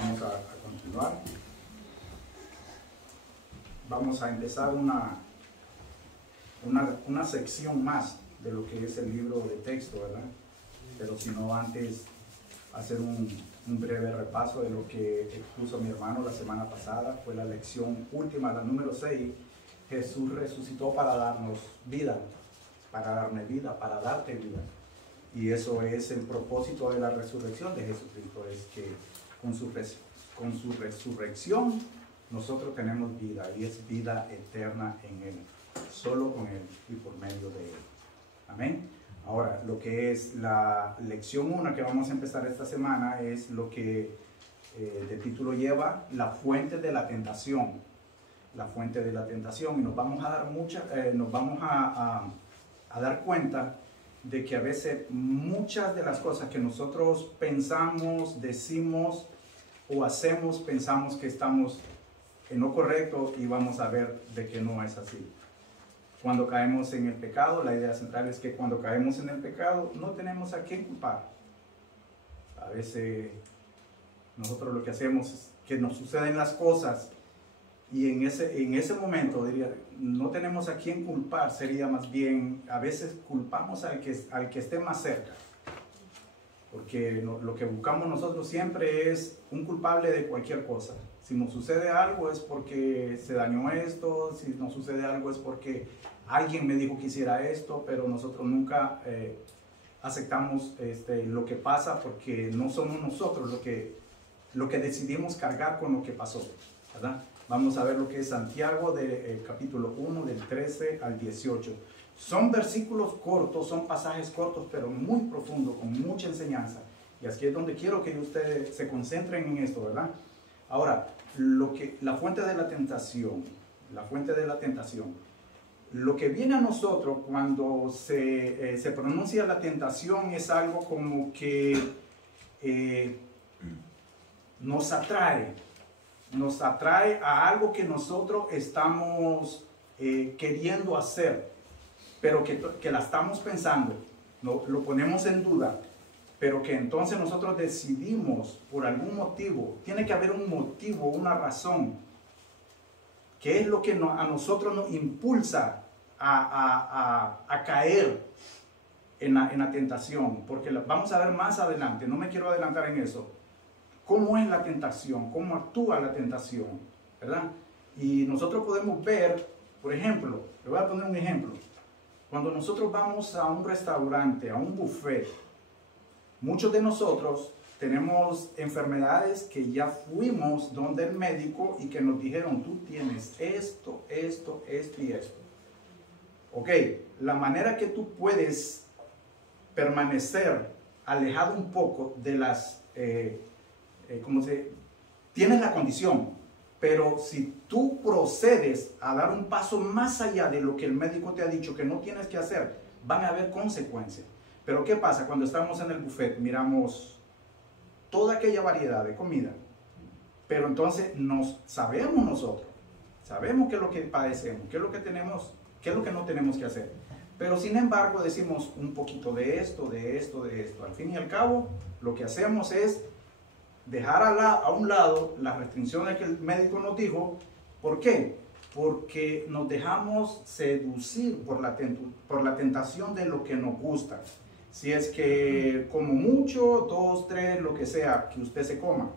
Vamos a continuar. Vamos a empezar una sección más de lo que es el libro de texto, ¿verdad? Pero si no, antes hacer un breve repaso de lo que expuso mi hermano la semana pasada. Fue la lección última, la número 6. Jesús resucitó para darnos vida, para darme vida, para darte vida. Y eso es el propósito de la resurrección de Jesucristo, es que con su resurrección nosotros tenemos vida, y es vida eterna en Él, solo con Él y por medio de Él. Amén. Ahora, lo que es la lección 1 que vamos a empezar esta semana es lo que de título lleva la fuente de la tentación. La fuente de la tentación. Y nos vamos a dar a dar cuenta de que a veces muchas de las cosas que nosotros pensamos, decimos o hacemos, pensamos que estamos en lo correcto, y vamos a ver de que no es así. Cuando caemos en el pecado, la idea central es que cuando caemos en el pecado no tenemos a quién culpar. A veces nosotros lo que hacemos es que nos suceden las cosas, y en ese momento diría, no tenemos a quién culpar, sería más bien, a veces culpamos al que esté más cerca. Porque lo que buscamos nosotros siempre es un culpable de cualquier cosa. Si nos sucede algo es porque se dañó esto, si nos sucede algo es porque alguien me dijo que hiciera esto, pero nosotros nunca aceptamos lo que pasa, porque no somos nosotros lo que decidimos cargar con lo que pasó, ¿verdad? Vamos a ver lo que es Santiago, capítulo 1, del 13 al 18. Son versículos cortos, son pasajes cortos, pero muy profundos, con mucha enseñanza. Y aquí es donde quiero que ustedes se concentren en esto, ¿verdad? Ahora, la fuente de la tentación, lo que viene a nosotros cuando se pronuncia la tentación es algo como que nos atrae a algo que nosotros estamos queriendo hacer, pero que la estamos pensando, lo ponemos en duda, pero que entonces nosotros decidimos por algún motivo. Tiene que haber un motivo, una razón, que es lo que a nosotros nos impulsa a caer en la tentación, porque vamos a ver más adelante, no me quiero adelantar en eso, cómo es la tentación, cómo actúa la tentación, ¿verdad? Y nosotros podemos ver, por ejemplo, le voy a poner un ejemplo. Cuando nosotros vamos a un restaurante, a un buffet, muchos de nosotros tenemos enfermedades que ya fuimos donde el médico y que nos dijeron, tú tienes esto, esto, esto y esto. Ok, la manera que tú puedes permanecer alejado un poco de las, tienes la condición, pero si tú procedes a dar un paso más allá de lo que el médico te ha dicho que no tienes que hacer, van a haber consecuencias. Pero ¿qué pasa cuando estamos en el buffet? Miramos toda aquella variedad de comida, pero entonces sabemos qué es lo que padecemos, qué es lo que tenemos, qué es lo que no tenemos que hacer. Pero sin embargo decimos un poquito de esto, de esto, de esto. Al fin y al cabo, lo que hacemos es dejar a un lado las restricciones que el médico nos dijo. ¿Por qué? Porque nos dejamos seducir por la tentación de lo que nos gusta. Si es que como mucho, 2, 3, lo que sea que usted se coma.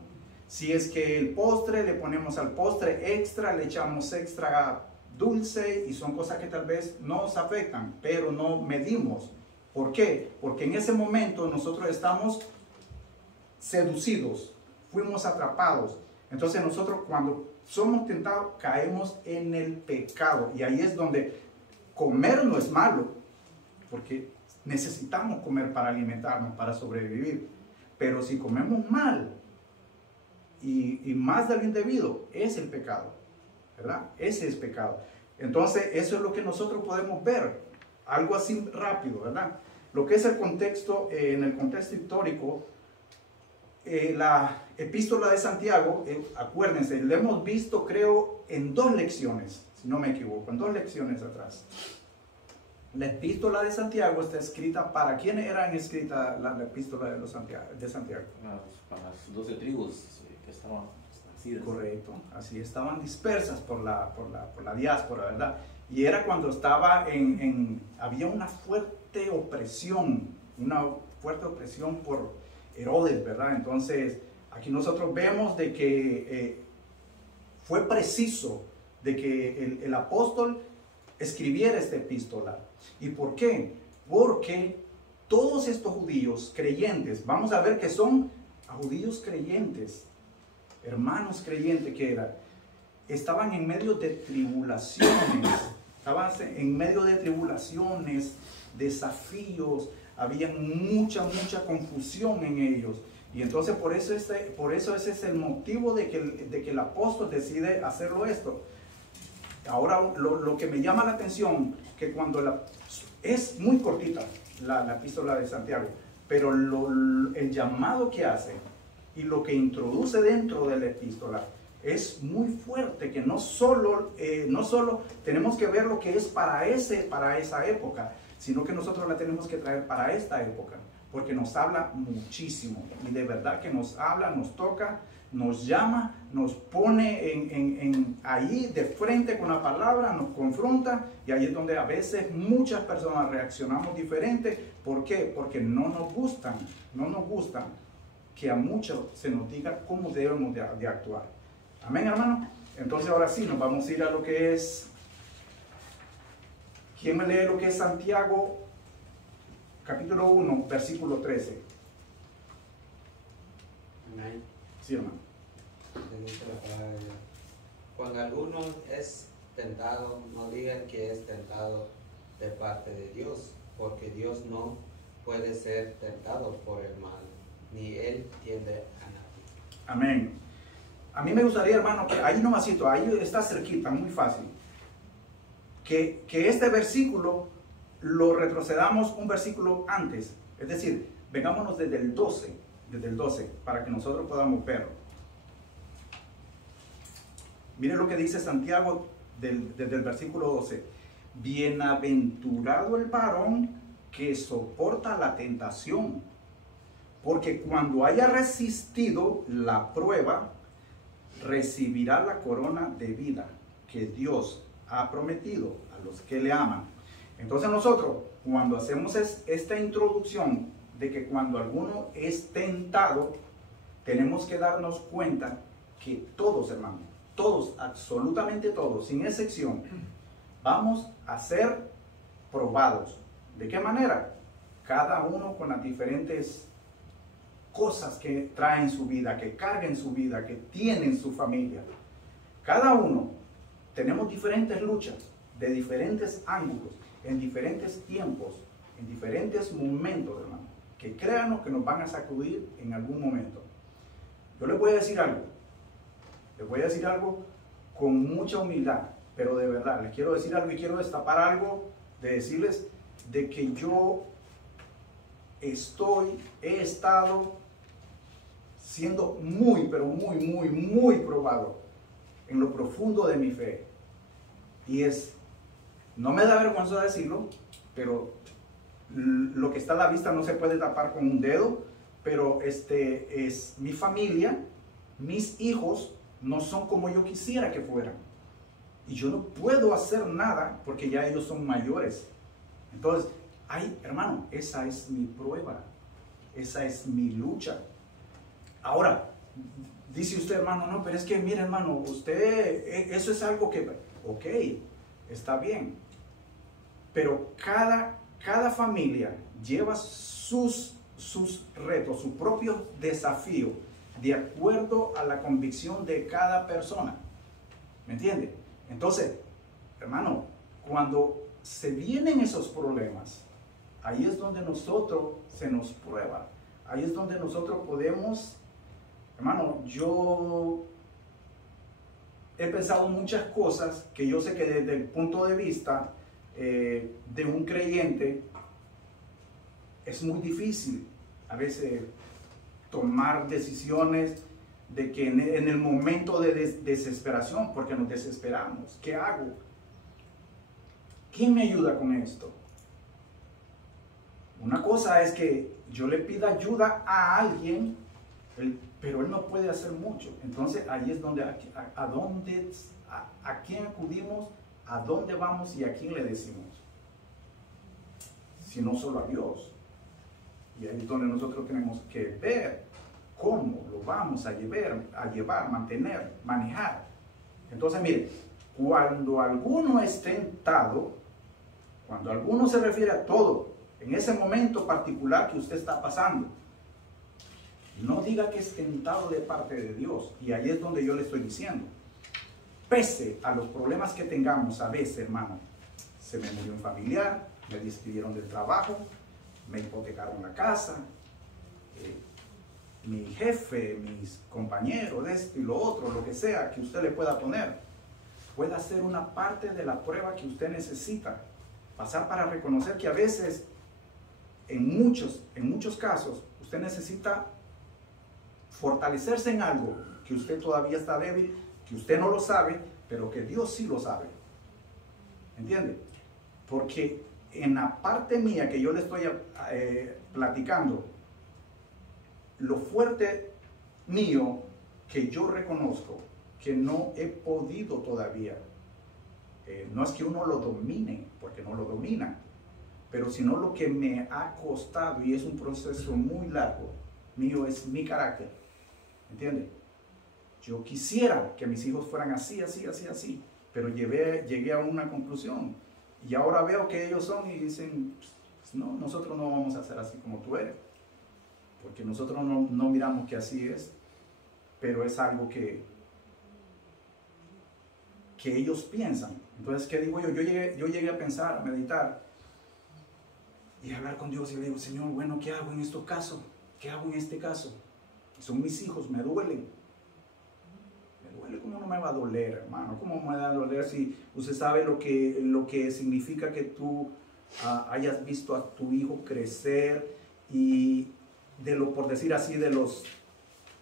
Si es que el postre, le ponemos al postre extra, le echamos extra dulce, y son cosas que tal vez nos afectan, pero no medimos. ¿Por qué? Porque en ese momento nosotros estamos seducidos, fuimos atrapados. Entonces nosotros, cuando somos tentados, caemos en el pecado, y ahí es donde comer no es malo, porque necesitamos comer para alimentarnos, para sobrevivir. Pero si comemos mal y más de lo indebido, es el pecado, ¿verdad? Ese es pecado. Entonces eso es lo que nosotros podemos ver, algo así rápido, ¿verdad? Lo que es el contexto, en el contexto histórico, la epístola de Santiago, acuérdense, lo hemos visto creo en 2 lecciones, si no me equivoco, en 2 lecciones atrás. La epístola de Santiago está escrita, ¿para quiénes eran escrita la epístola de Santiago? Para las 12 tribus que estaban estaban esparcidas. Correcto, así estaban dispersas por la diáspora, ¿verdad? Y era cuando estaba había una fuerte opresión por Herodes, ¿verdad? Entonces, aquí nosotros vemos de que fue preciso de que el apóstol escribiera esta epístola. ¿Y por qué? Porque todos estos judíos creyentes, vamos a ver que son judíos creyentes, hermanos creyentes que eran, estaban en medio de tribulaciones, desafíos, había mucha confusión en ellos. Y entonces por eso ese es el motivo de que el apóstol decide hacerlo esto. Ahora lo que me llama la atención, que cuando es muy cortita la epístola de Santiago, pero el llamado que hace y lo que introduce dentro de la epístola es muy fuerte, que no solo tenemos que ver lo que es para esa época, sino que nosotros la tenemos que traer para esta época, porque nos habla muchísimo, y de verdad que nos habla, nos toca, nos llama, nos pone ahí de frente con la palabra, nos confronta, y ahí es donde a veces muchas personas reaccionamos diferente. ¿Por qué? Porque no nos gustan que a muchos se nos diga cómo debemos de actuar. Amén, hermano. Entonces ahora sí, nos vamos a ir a lo que es, ¿quién me lee lo que es Santiago capítulo 1, versículo 13? Amén. Sí, hermano. Cuando alguno es tentado, no digan que es tentado de parte de Dios, porque Dios no puede ser tentado por el mal, ni él tiende a nadie. Amén. A mí me gustaría, hermano, que ahí nomasito, ahí está cerquita, muy fácil, que este versículo lo retrocedamos un versículo antes, es decir, vengámonos desde el 12, para que nosotros podamos verlo. Mire lo que dice Santiago desde el versículo 12. Bienaventurado el varón que soporta la tentación, porque cuando haya resistido la prueba, recibirá la corona de vida que Dios ha prometido a los que le aman. Entonces nosotros, cuando hacemos esta introducción de que cuando alguno es tentado, tenemos que darnos cuenta que todos, hermanos, todos, absolutamente todos, sin excepción, vamos a ser probados. ¿De qué manera? Cada uno con las diferentes cosas que trae en su vida, que carga en su vida, que tiene en su familia. Cada uno tenemos diferentes luchas, de diferentes ángulos, en diferentes tiempos, en diferentes momentos, hermano, que créanos que nos van a sacudir en algún momento. Yo les voy a decir algo con mucha humildad, pero de verdad, les quiero decir algo y quiero destapar algo, de decirles de que yo he estado siendo muy, pero muy probado en lo profundo de mi fe. Y no me da vergüenza decirlo, pero lo que está a la vista no se puede tapar con un dedo, pero es mi familia, mis hijos no son como yo quisiera que fueran. Y yo no puedo hacer nada porque ya ellos son mayores. Entonces, hermano, esa es mi prueba, esa es mi lucha. Ahora, dice usted, hermano, no, pero es que, mire, hermano, usted, eso es algo que, ok, está bien, pero cada familia lleva sus retos, su propio desafío, de acuerdo a la convicción de cada persona. ¿Me entiende? Entonces, hermano, cuando se vienen esos problemas, ahí es donde nosotros se nos prueba. Ahí es donde nosotros podemos, hermano, yo he pensado muchas cosas que yo sé que desde el punto de vista de un creyente es muy difícil a veces tomar decisiones de que en el momento de desesperación, porque nos desesperamos, ¿qué hago? ¿Quién me ayuda con esto? Una cosa es que yo le pida ayuda a alguien, pero Él no puede hacer mucho. Entonces ahí es donde, a quién acudimos, a dónde vamos y a quién le decimos. Si no solo a Dios. Y ahí es donde nosotros tenemos que ver cómo lo vamos a llevar, mantener, manejar. Entonces mire, cuando alguno es tentado, cuando alguno se refiere a todo, en ese momento particular que usted está pasando, no diga que es tentado de parte de Dios. Y ahí es donde yo le estoy diciendo. Pese a los problemas que tengamos a veces, hermano, se me murió un familiar, me despidieron del trabajo, me hipotecaron la casa, mi jefe, mis compañeros, esto y lo otro, lo que sea que usted le pueda poner, puede ser una parte de la prueba que usted necesita pasar para reconocer que a veces, en muchos casos, usted necesita fortalecerse en algo que usted todavía está débil, que usted no lo sabe, pero que Dios sí lo sabe. ¿Entiende? Porque en la parte mía que yo le estoy platicando, lo fuerte mío que yo reconozco que no he podido todavía, no es que uno lo domine, porque no lo domina, pero sino lo que me ha costado, y es un proceso muy largo mío, es mi carácter. ¿Entiende? Yo quisiera que mis hijos fueran así, pero llegué a una conclusión. Y ahora veo que ellos son y dicen, pues no, nosotros no vamos a ser así como tú eres. Porque nosotros no miramos que así es, pero es algo que ellos piensan. Entonces, ¿qué digo yo? Yo llegué a pensar, a meditar y a hablar con Dios y le digo, Señor, bueno, ¿qué hago en estos casos? ¿Qué hago en este caso? Son mis hijos, me duelen. Me duele, ¿cómo no me va a doler, hermano? ¿Cómo me va a doler si usted sabe lo que significa que tú hayas visto a tu hijo crecer y por decir así, de los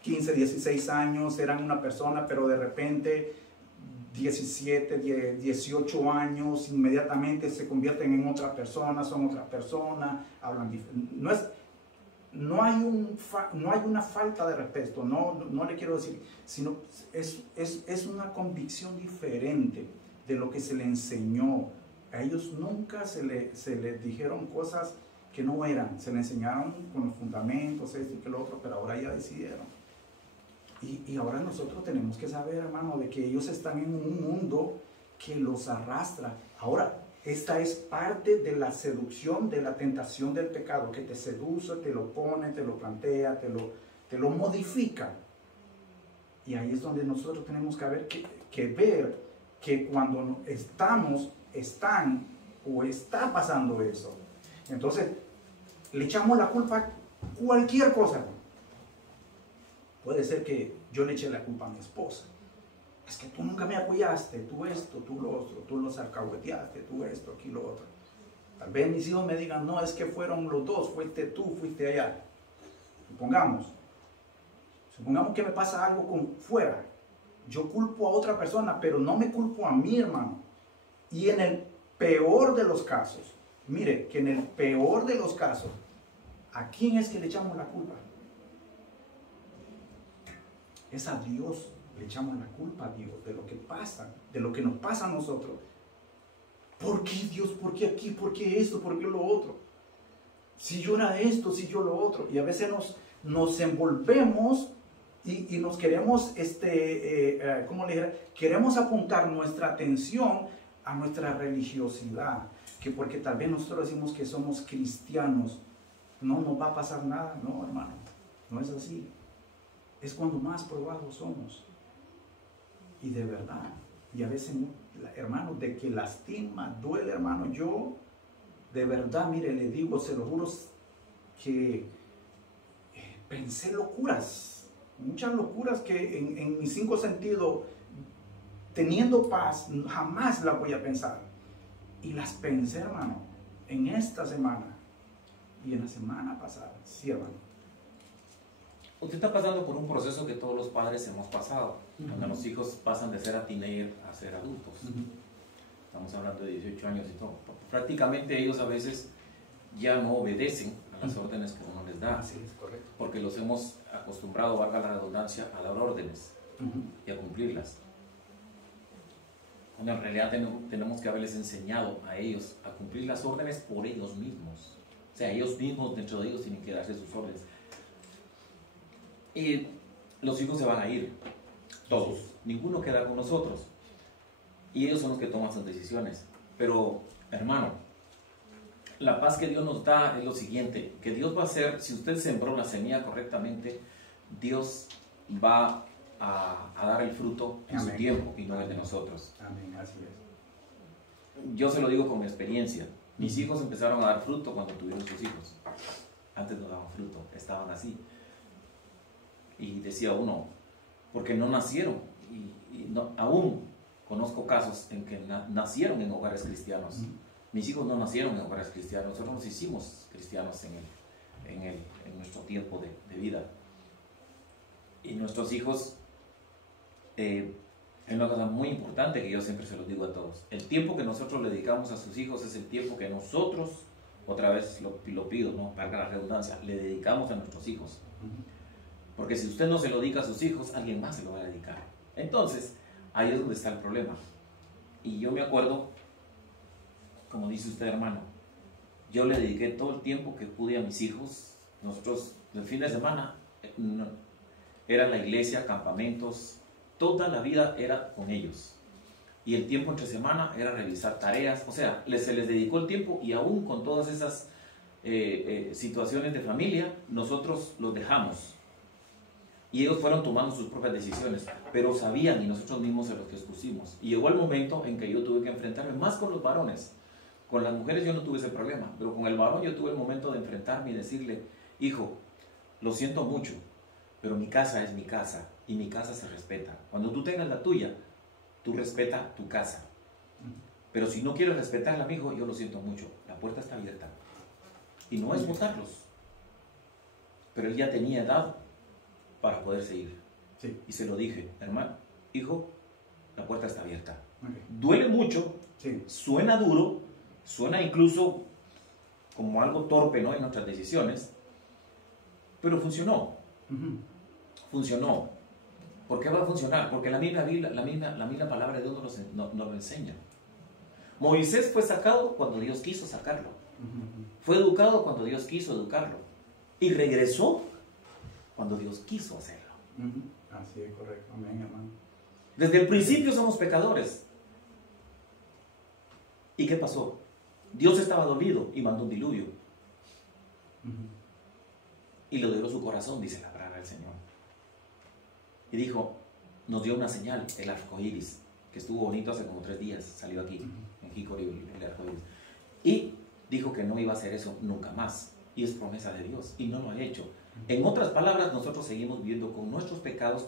15, 16 años eran una persona, pero de repente 17, 18 años, inmediatamente se convierten en otra persona, son otra persona, hablan diferente. No hay una falta de respeto, no le quiero decir, sino es una convicción diferente de lo que se le enseñó. A ellos nunca se les dijeron cosas que no eran, se le enseñaron con los fundamentos, esto y que lo otro, pero ahora ya decidieron. Y ahora nosotros tenemos que saber, hermano, de que ellos están en un mundo que los arrastra. Ahora, esta es parte de la seducción, de la tentación del pecado, que te seduce, te lo pone, te lo plantea, te lo modifica. Y ahí es donde nosotros tenemos que ver que cuando está pasando eso, entonces le echamos la culpa a cualquier cosa. Puede ser que yo le eche la culpa a mi esposa. Es que tú nunca me apoyaste, tú esto, tú lo otro, tú los alcahueteaste, tú esto, aquí lo otro. Tal vez mis hijos me digan, no, es que fueron los dos, fuiste tú, fuiste allá. Supongamos que me pasa algo fuera. Yo culpo a otra persona, pero no me culpo a mi hermano. Y en el peor de los casos, mire, que en el peor de los casos, ¿a quién es que le echamos la culpa? Es a Dios. Le echamos la culpa a Dios de lo que pasa, de lo que nos pasa a nosotros. ¿Por qué Dios? ¿Por qué aquí? ¿Por qué esto? ¿Por qué lo otro? Si yo era esto, si yo lo otro. Y a veces nos envolvemos y nos queremos, ¿cómo le diré? Queremos apuntar nuestra atención a nuestra religiosidad. Que porque tal vez nosotros decimos que somos cristianos, no nos va a pasar nada. No, hermano, no es así. Es cuando más probados somos. Y de verdad, y a veces, hermano, de que lastima, duele, hermano. Yo, de verdad, mire, le digo, se lo juro, que pensé locuras, muchas locuras que en mis 5 sentidos, teniendo paz, jamás las voy a pensar. Y las pensé, hermano, en esta semana y en la semana pasada. Sí, hermano. Usted está pasando por un proceso que todos los padres hemos pasado, cuando los hijos pasan de ser a teenager a ser adultos. Estamos hablando de 18 años y todo. Prácticamente ellos a veces ya no obedecen a a las órdenes que uno les da. Así es, correcto. Porque los hemos acostumbrado, valga la redundancia, a dar órdenes y a cumplirlas. Cuando en realidad tenemos que haberles enseñado a ellos a cumplir las órdenes por ellos mismos. O sea, ellos mismos dentro de ellos tienen que darse sus órdenes. Y los hijos se van a ir, todos. Ninguno queda con nosotros. Y ellos son los que toman sus decisiones. Pero, hermano, la paz que Dios nos da es lo siguiente, que Dios va a hacer, si usted sembró la semilla correctamente, Dios va a dar el fruto en su tiempo y no el de nosotros. Amén, así es. Yo se lo digo con mi experiencia. Mis hijos empezaron a dar fruto cuando tuvieron sus hijos. Antes no daban fruto, estaban así. Y decía uno, porque no nacieron. Y no, aún conozco casos en que nacieron en hogares cristianos. Mis hijos no nacieron en hogares cristianos, nosotros nos hicimos cristianos en nuestro tiempo de vida. Y nuestros hijos, es una cosa muy importante que yo siempre se los digo a todos. El tiempo que nosotros le dedicamos a sus hijos es el tiempo que nosotros, otra vez lo pido, ¿no? Valga la redundancia, le dedicamos a nuestros hijos. Porque si usted no se lo dedica a sus hijos, alguien más se lo va a dedicar. Entonces, ahí es donde está el problema. Y yo me acuerdo, como dice usted, hermano, yo le dediqué todo el tiempo que pude a mis hijos. Nosotros, el fin de semana, era la iglesia, campamentos, toda la vida era con ellos. Y el tiempo entre semana era revisar tareas, o sea, se les dedicó el tiempo y aún con todas esas situaciones de familia, nosotros los dejamos. Y ellos fueron tomando sus propias decisiones, pero sabían y nosotros mismos se los que expusimos. Y llegó el momento en que yo tuve que enfrentarme más con los varones. Con las mujeres yo no tuve ese problema, pero con el varón yo tuve el momento de enfrentarme y decirle, hijo, lo siento mucho, pero mi casa es mi casa y mi casa se respeta. Cuando tú tengas la tuya, tú respeta tu casa. Pero si no quieres respetarla, mi hijo, yo lo siento mucho, la puerta está abierta. Y no es botarlos. Pero él ya tenía edad para poderse ir. Sí. Y se lo dije, hermano, hijo, la puerta está abierta. Okay. Duele mucho, Sí. suena duro, suena incluso como algo torpe, ¿no?, en nuestras decisiones, pero funcionó. Funcionó. ¿Por qué va a funcionar? Porque la misma palabra de Dios nos lo enseña. Moisés fue sacado cuando Dios quiso sacarlo. Fue educado cuando Dios quiso educarlo. Y regresó cuando Dios quiso hacerlo. Así es, correcto. Amén, hermano. Desde el principio somos pecadores. ¿Y qué pasó? Dios estaba dolido y mandó un diluvio. Y lo dio su corazón, dice la palabra del Señor. Y dijo, nos dio una señal, el arco iris, que estuvo bonito hace como 3 días, salió aquí, en Hickory, el arco iris. Y dijo que no iba a hacer eso nunca más. Y es promesa de Dios, y no lo ha hecho. En otras palabras, nosotros seguimos viviendo con nuestros pecados,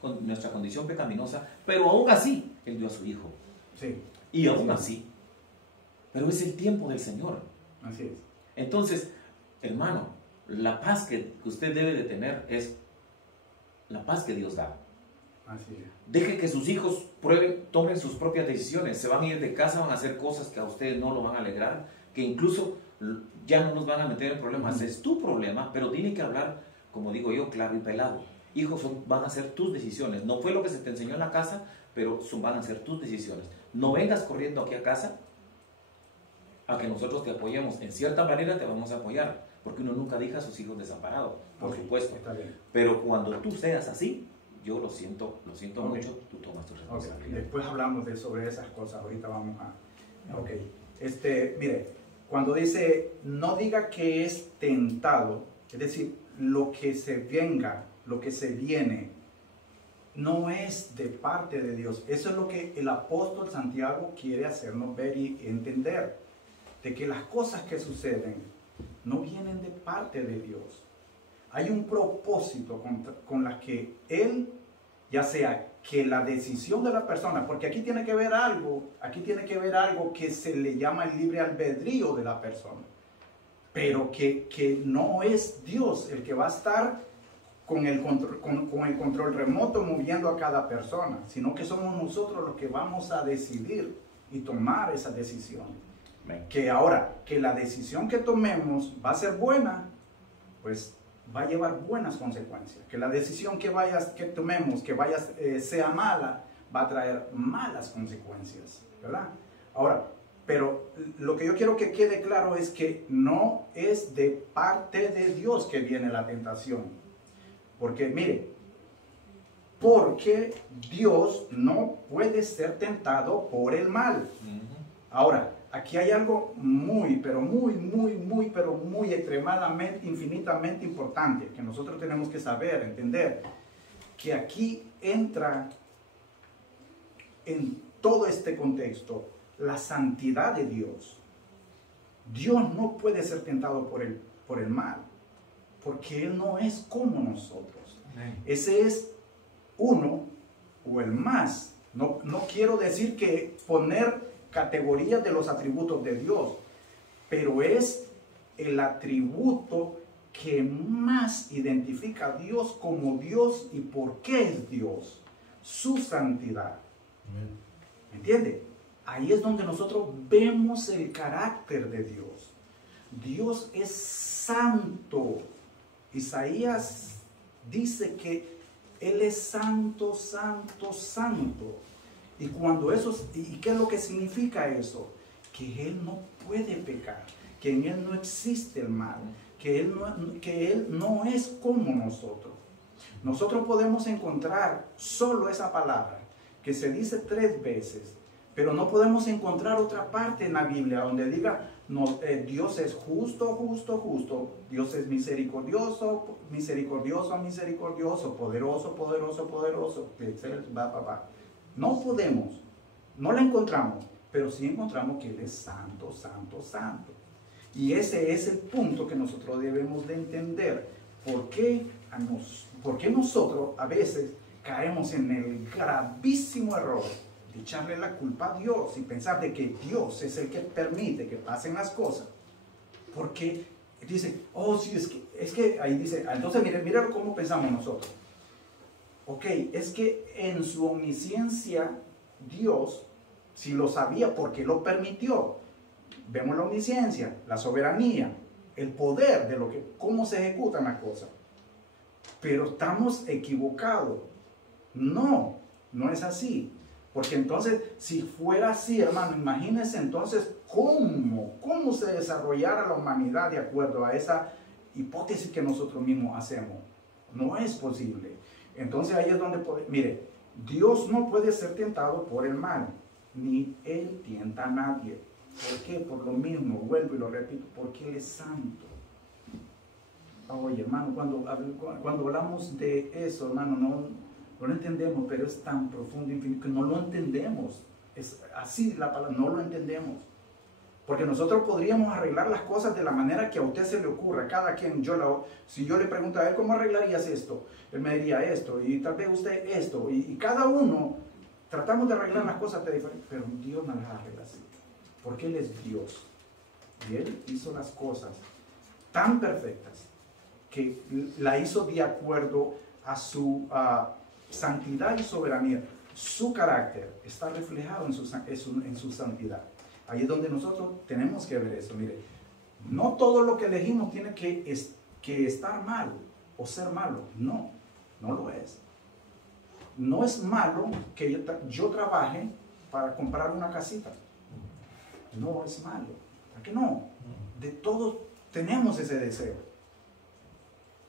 con nuestra condición pecaminosa, pero aún así, Él dio a su Hijo. Sí. Y aún así. Pero es el tiempo del Señor. Así es. Entonces, hermano, la paz que usted debe de tener es la paz que Dios da. Así es. Deje que sus hijos tomen sus propias decisiones. Se van a ir de casa, van a hacer cosas que a ustedes no lo van a alegrar, que incluso ya no nos van a meter en problemas. Es tu problema, pero tiene que hablar, como digo yo, claro y pelado. Hijos, van a ser tus decisiones. No fue lo que se te enseñó en la casa, pero van a ser tus decisiones. No vengas corriendo aquí a casa a que nosotros te apoyemos. En cierta manera te vamos a apoyar, porque uno nunca deja a sus hijos desamparados, por supuesto. Está bien. Pero cuando tú seas así, yo lo siento mucho, tú tomas tu responsabilidad. Después hablamos sobre esas cosas, ahorita vamos a... Ok, mire, cuando dice, no diga que es tentado, es decir, lo que se venga, lo que se viene, no es de parte de Dios. Eso es lo que el apóstol Santiago quiere hacernos ver y entender, de que las cosas que suceden no vienen de parte de Dios. Hay un propósito con las que Él, ya sea que la decisión de la persona, porque aquí tiene que ver algo que se le llama el libre albedrío de la persona, pero que no es Dios el que va a estar con el control remoto moviendo a cada persona, sino que somos nosotros los que vamos a decidir y tomar esa decisión. Que ahora, que la decisión que tomemos va a ser buena, pues va a llevar buenas consecuencias. Que la decisión que tomemos, sea mala, va a traer malas consecuencias, ¿verdad? Ahora, pero lo que yo quiero que quede claro es que no es de parte de Dios que viene la tentación. Porque, mire, porque Dios no puede ser tentado por el mal. Ahora, aquí hay algo muy extremadamente, infinitamente importante que nosotros tenemos que saber, entender, que aquí entra en todo este contexto la santidad de Dios. Dios no puede ser tentado por el mal, porque Él no es como nosotros. Ese es uno o el más. No quiero decir que poner categorías de los atributos de Dios, pero es el atributo que más identifica a Dios como Dios y por qué es Dios, su santidad. ¿Me entiende? Ahí es donde nosotros vemos el carácter de Dios. Dios es santo. Isaías dice que Él es santo, santo, santo. Y ¿y qué es lo que significa eso? Que Él no puede pecar, que en Él no existe el mal, que Él no es como nosotros. Nosotros podemos encontrar solo esa palabra, que se dice 3 veces, pero no podemos encontrar otra parte en la Biblia donde diga, no, Dios es justo, justo, justo, Dios es misericordioso, misericordioso, misericordioso, poderoso, poderoso, poderoso, No podemos, no la encontramos, pero sí encontramos que Él es santo, santo, santo. Y ese es el punto que nosotros debemos de entender. ¿Por qué nosotros a veces caemos en el gravísimo error de echarle la culpa a Dios y pensar de que Dios es el que permite que pasen las cosas? Porque dice, oh, sí, es que ahí dice, entonces mire cómo pensamos nosotros. Ok, es que en su omnisciencia Dios, si lo sabía, ¿por qué lo permitió? Vemos la omnisciencia, la soberanía, el poder de cómo se ejecutan las cosas. Pero estamos equivocados. No es así. Porque entonces, si fuera así, hermano, imagínense entonces cómo se desarrollara la humanidad de acuerdo a esa hipótesis que nosotros mismos hacemos. No es posible. Entonces ahí es donde, mire, Dios no puede ser tentado por el mal, ni Él tienta a nadie. ¿Por qué? Por lo mismo, vuelvo y lo repito, porque Él es santo. Oye, hermano, cuando hablamos de eso, hermano, no lo entendemos, pero es tan profundo y infinito que no lo entendemos. Es así la palabra, no lo entendemos. Porque nosotros podríamos arreglar las cosas de la manera que a usted se le ocurra. Cada quien, si yo le pregunto a él, ¿cómo arreglarías esto? Él me diría esto, y tal vez usted esto. Y cada uno tratamos de arreglar las cosas de diferente, pero Dios no las arregla así. Porque Él es Dios. Y Él hizo las cosas tan perfectas que la hizo de acuerdo a su santidad y soberanía. Su carácter está reflejado en su santidad. Ahí es donde nosotros tenemos que ver eso. Mire, no todo lo que elegimos tiene que estar mal o ser malo. No lo es. No es malo que yo trabaje para comprar una casita. No es malo. ¿Por qué no? De todos tenemos ese deseo.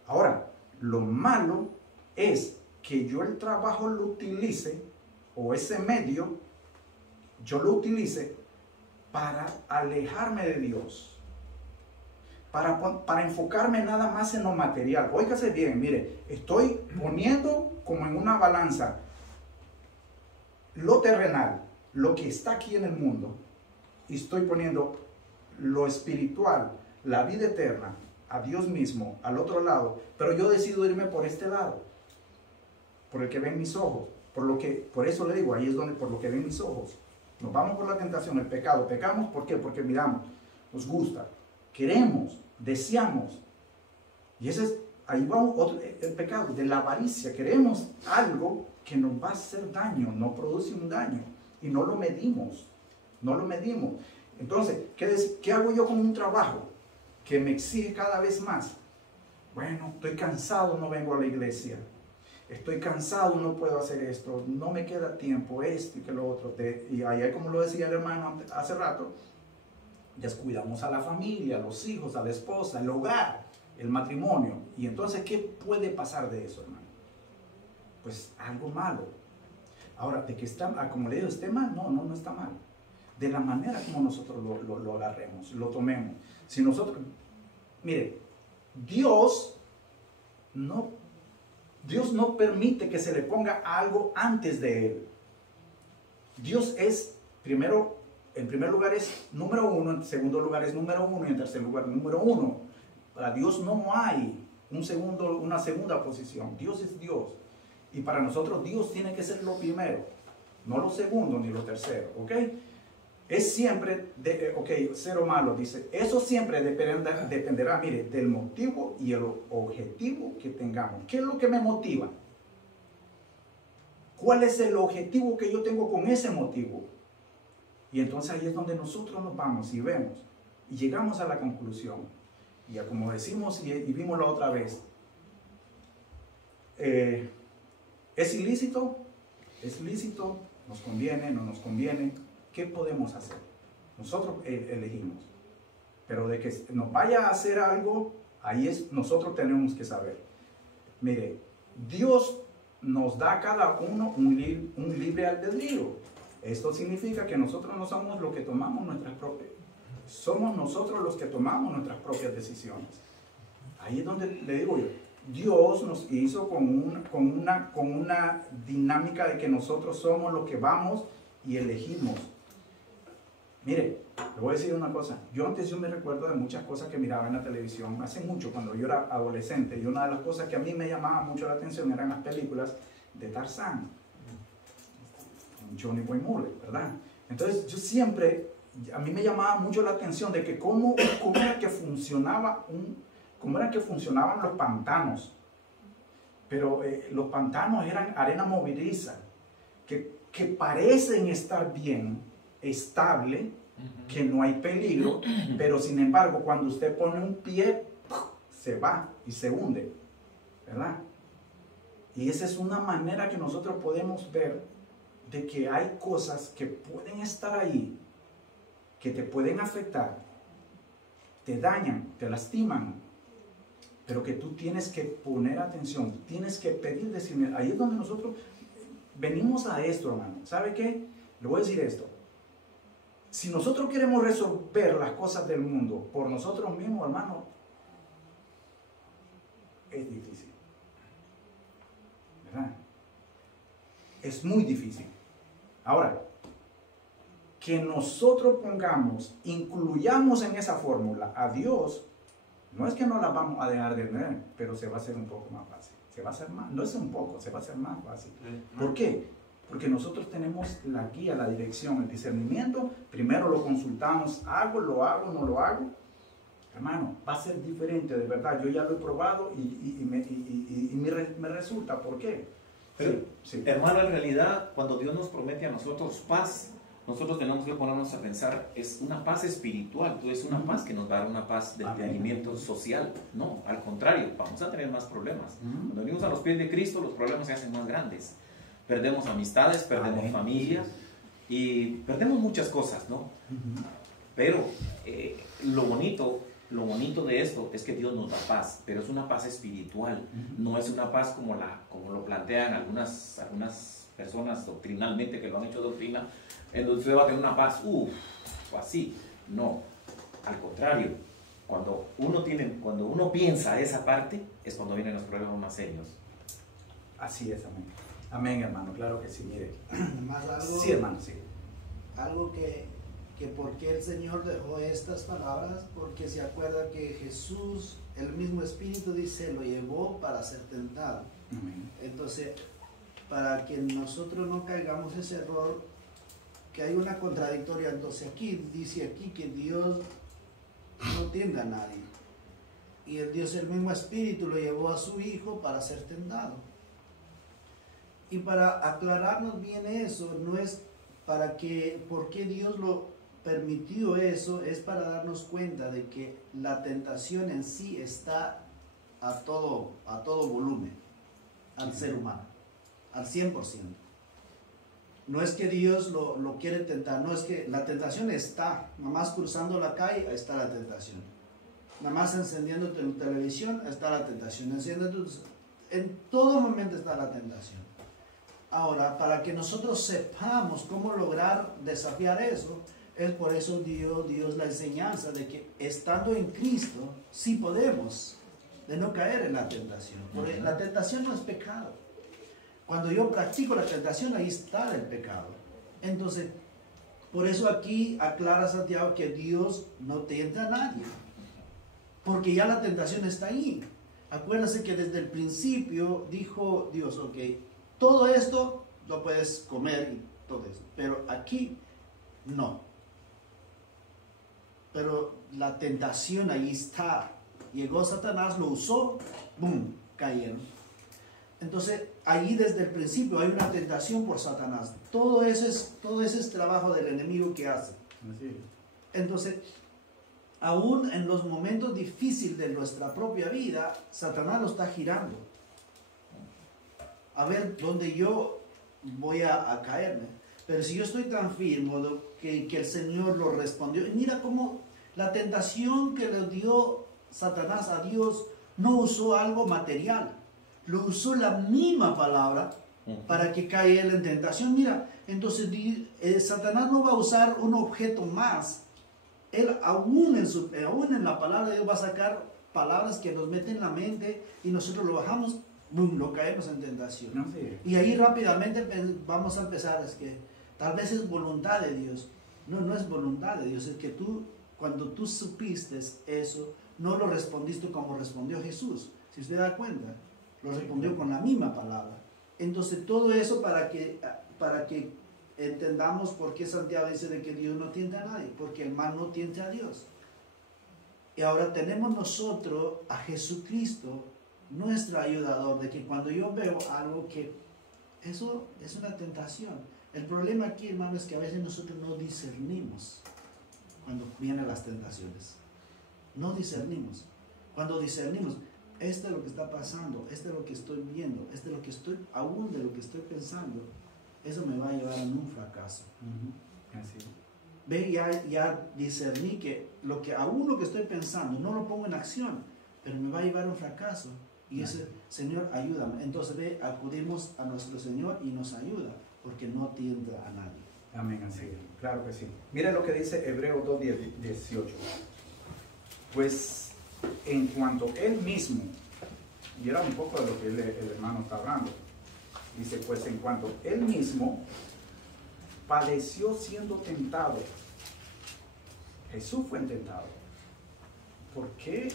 Ahora, lo malo es que yo el trabajo lo utilice, o ese medio, yo lo utilice para alejarme de Dios, para enfocarme nada más en lo material. Óigase bien, mire, estoy poniendo como en una balanza lo terrenal, lo que está aquí en el mundo, y estoy poniendo lo espiritual, la vida eterna, a Dios mismo, al otro lado, pero yo decido irme por este lado, por el que ven mis ojos, por eso le digo, ahí es donde, por lo que ven mis ojos. Nos vamos por la tentación, el pecado. Pecamos, ¿por qué? Porque miramos, nos gusta, queremos, deseamos. Y ahí va el pecado de la avaricia. Queremos algo que nos va a hacer daño, nos produce un daño. Y no lo medimos, Entonces, ¿qué hago yo con un trabajo que me exige cada vez más? Bueno, estoy cansado, no vengo a la iglesia. Estoy cansado, no puedo hacer esto, no me queda tiempo, esto y que lo otro. Y ahí, como lo decía el hermano hace rato, descuidamos a la familia, a los hijos, a la esposa, el hogar, el matrimonio. Y entonces, ¿qué puede pasar de eso, hermano? Pues algo malo. Ahora, de que está, como le digo, ¿esté mal? No está mal. De la manera como nosotros lo agarremos, lo tomemos. Si nosotros, mire, Dios no permite que se le ponga algo antes de Él. Dios es, primero, en primer lugar es número uno, en segundo lugar es número uno y en tercer lugar número uno. Para Dios no hay una segunda posición. Dios es Dios. Y para nosotros Dios tiene que ser lo primero, no lo segundo ni lo tercero, ¿ok? Es siempre, cero malo, dice, eso siempre dependerá, mire, del motivo y el objetivo que tengamos. ¿Qué es lo que me motiva? ¿Cuál es el objetivo que yo tengo con ese motivo? Y entonces ahí es donde nosotros nos vamos y vemos y llegamos a la conclusión. Y como decimos y vimos la otra vez, ¿es ilícito? ¿Es lícito? ¿Nos conviene? ¿No nos conviene? ¿Qué podemos hacer? Nosotros elegimos. Pero de que nos vaya a hacer algo, ahí nosotros tenemos que saber. Mire, Dios nos da a cada uno un libre albedrío. Esto significa que nosotros no somos los que tomamos somos nosotros los que tomamos nuestras propias decisiones. Ahí es donde le digo yo, Dios nos hizo con una dinámica de que nosotros somos los que vamos y elegimos. Mire, le voy a decir una cosa. Yo me recuerdo de muchas cosas que miraba en la televisión hace mucho, cuando yo era adolescente. Y una de las cosas que a mí me llamaba mucho la atención eran las películas de Tarzán, con Johnny Weissmuller, ¿verdad? Entonces a mí me llamaba mucho la atención de que cómo era que funcionaban los pantanos. Pero los pantanos eran arena movediza, que parecen estar bien, estable, que no hay peligro, pero sin embargo cuando usted pone un pie, se va y se hunde, ¿verdad? Y esa es una manera que nosotros podemos ver de que hay cosas que pueden estar ahí, que te pueden afectar, te dañan, te lastiman, pero que tú tienes que poner atención, tienes que pedir discernimiento. Ahí es donde nosotros venimos a esto, hermano. ¿Sabe qué? Le voy a decir esto. Si nosotros queremos resolver las cosas del mundo por nosotros mismos, hermano, es difícil, ¿verdad? Es muy difícil. Ahora, que nosotros incluyamos en esa fórmula a Dios, no es que no la vamos a dejar de tener, pero se va a hacer un poco más fácil. Se va a hacer más, no es un poco, se va a hacer más fácil. ¿Por qué? Porque nosotros tenemos la guía, la dirección, el discernimiento. Primero lo consultamos, lo hago, no lo hago. Hermano, va a ser diferente, de verdad. Yo ya lo he probado y me resulta. ¿Por qué? Pero, sí. Hermano, en realidad, cuando Dios nos promete a nosotros paz, nosotros tenemos que ponernos a pensar, es una paz espiritual, es una paz que nos va a dar una paz de alimento social. No, al contrario, vamos a tener más problemas. Cuando venimos a los pies de Cristo, los problemas se hacen más grandes. Perdemos amistades, perdemos familias y perdemos muchas cosas, ¿no? Pero lo bonito de esto es que Dios nos da paz, pero es una paz espiritual, no es una paz como lo plantean algunas personas doctrinalmente, que lo han hecho doctrina, en donde usted va a tener una paz, así. No, al contrario, cuando uno piensa esa parte, es cuando vienen los problemas más serios. Así es, amén. Amén, hermano, claro que sí, mire. Además, algo, sí, hermano, sí. Algo que por qué el Señor dejó estas palabras, porque se acuerda que Jesús, el mismo Espíritu dice, lo llevó para ser tentado. Amén. Entonces, para que nosotros no caigamos ese error, que hay una contradictoria. Entonces dice aquí que Dios no tiende a nadie. Y el mismo Espíritu lo llevó a su Hijo para ser tentado. Y para aclararnos bien eso, no es por qué Dios permitió eso es para darnos cuenta de que la tentación en sí está a todo volumen, al ser humano, al 100%. No es que Dios lo quiere tentar, no es que la tentación está, nada más cruzando la calle, ahí está la tentación. Nada más encendiendo tu televisión, está la tentación. En todo momento está la tentación. Ahora, para que nosotros sepamos cómo lograr desafiar eso, es por eso dio Dios la enseñanza de que estando en Cristo, sí podemos de no caer en la tentación. Porque la tentación no es pecado. Cuando yo practico la tentación, ahí está el pecado. Entonces, por eso aquí aclara Santiago que Dios no tienta a nadie. Porque ya la tentación está ahí. Acuérdense que desde el principio dijo Dios, ok, todo esto lo puedes comer y todo eso. Pero aquí, no. Pero la tentación ahí está. Llegó Satanás, lo usó, ¡boom!, cayeron. Entonces, ahí desde el principio hay una tentación por Satanás. Todo ese es trabajo del enemigo que hace. Entonces, aún en los momentos difíciles de nuestra propia vida, Satanás lo está girando. A ver dónde yo voy a caerme. Pero si yo estoy tan firme que el Señor lo respondió. Y mira cómo la tentación que le dio Satanás a Dios no usó algo material. Lo usó la misma palabra para que caiga él en tentación. Mira, entonces Satanás no va a usar un objeto más. Él aún en la palabra de Dios va a sacar palabras que nos meten en la mente y nosotros lo bajamos, boom, lo caemos en tentación. No, sí. Y ahí rápidamente vamos a empezar, es que tal vez es voluntad de Dios. No, no es voluntad de Dios, es que cuando tú supiste eso, no lo respondiste como respondió Jesús. Si usted da cuenta, lo respondió con la misma palabra. Entonces todo eso para que entendamos por qué Santiago dice de que Dios no tienta a nadie, porque el mal no tienta a Dios. Y ahora tenemos nosotros a Jesucristo, nuestro ayudador, de que cuando yo veo algo que eso es una tentación. El problema aquí, hermano, es que a veces nosotros no discernimos cuando vienen las tentaciones. No discernimos. Cuando discernimos, esto es lo que está pasando, esto es lo que estoy viendo, esto es lo que estoy, aún de lo que estoy pensando, eso me va a llevar a un fracaso. Así. Ve, ya discerní que aún lo que estoy pensando, no lo pongo en acción, pero me va a llevar a un fracaso. Y ese, Señor, ayúdame. Entonces, ve, acudimos a nuestro Señor y nos ayuda, porque no tienta a nadie. Amén, así. Claro que sí. Mira lo que dice Hebreos 2:18. Pues en cuanto él mismo, y era un poco de lo que el hermano está hablando, dice, pues en cuanto él mismo padeció siendo tentado, Jesús fue tentado. ¿Por qué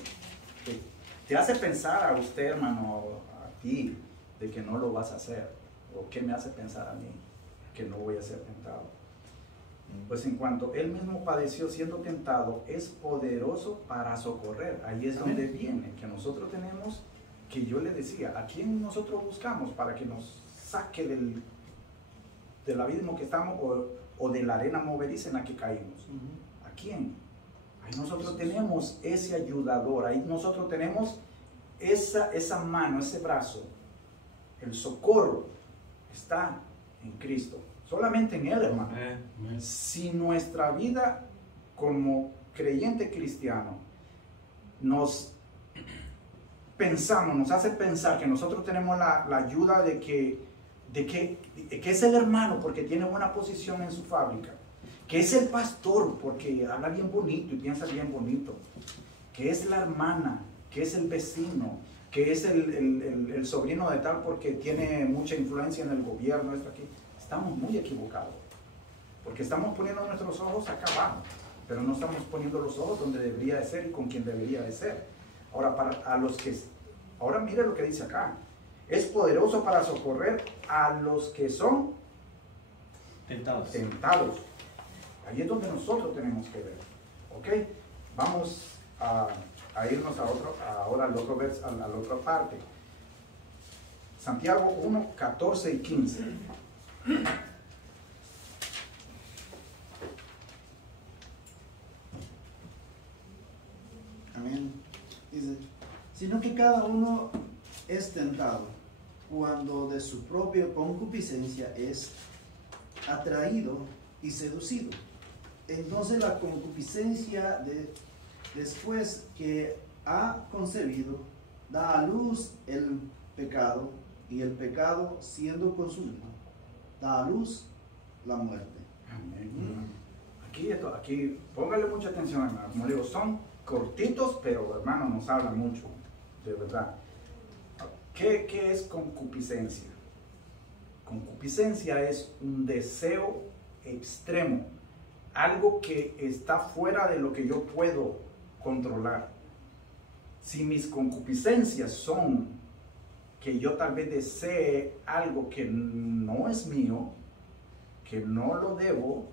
te hace pensar a usted, hermano, a ti, de que no lo vas a hacer? ¿O qué me hace pensar a mí que no voy a ser tentado? Pues en cuanto él mismo padeció siendo tentado, es poderoso para socorrer. Ahí es donde viene, que nosotros tenemos, que yo le decía, ¿a quién nosotros buscamos para que nos saque del abismo que estamos o de la arena movediza en la que caímos? ¿A quién? Ahí nosotros tenemos ese ayudador, ahí nosotros tenemos esa mano, ese brazo. El socorro está en Cristo. Solamente en Él, hermano. Si nuestra vida como creyente cristiano nos hace pensar que nosotros tenemos la ayuda de que es el hermano porque tiene buena posición en su fábrica, que es el pastor porque habla bien bonito y piensa bien bonito, que es la hermana, que es el vecino, que es el sobrino de tal porque tiene mucha influencia en el gobierno, esto aquí. Estamos muy equivocados, porque estamos poniendo nuestros ojos acá abajo, pero no estamos poniendo los ojos donde debería de ser y con quien debería de ser. Ahora mire lo que dice acá, es poderoso para socorrer a los que son tentados. Ahí es donde nosotros tenemos que ver, ¿ok? Vamos a irnos ahora al otro verso, a la otra parte. Santiago 1, 14 y 15. sino que cada uno es tentado cuando de su propia concupiscencia es atraído y seducido. Entonces la concupiscencia después que ha concebido da a luz el pecado, y el pecado siendo consumido da a luz la muerte. Amén. Aquí, póngale mucha atención, hermano. Como digo, son cortitos, pero hermano, nos habla mucho, de verdad. ¿Qué es concupiscencia? Concupiscencia es un deseo extremo, algo que está fuera de lo que yo puedo controlar. Si mis concupiscencias son que yo tal vez desee algo que no es mío, que no lo debo,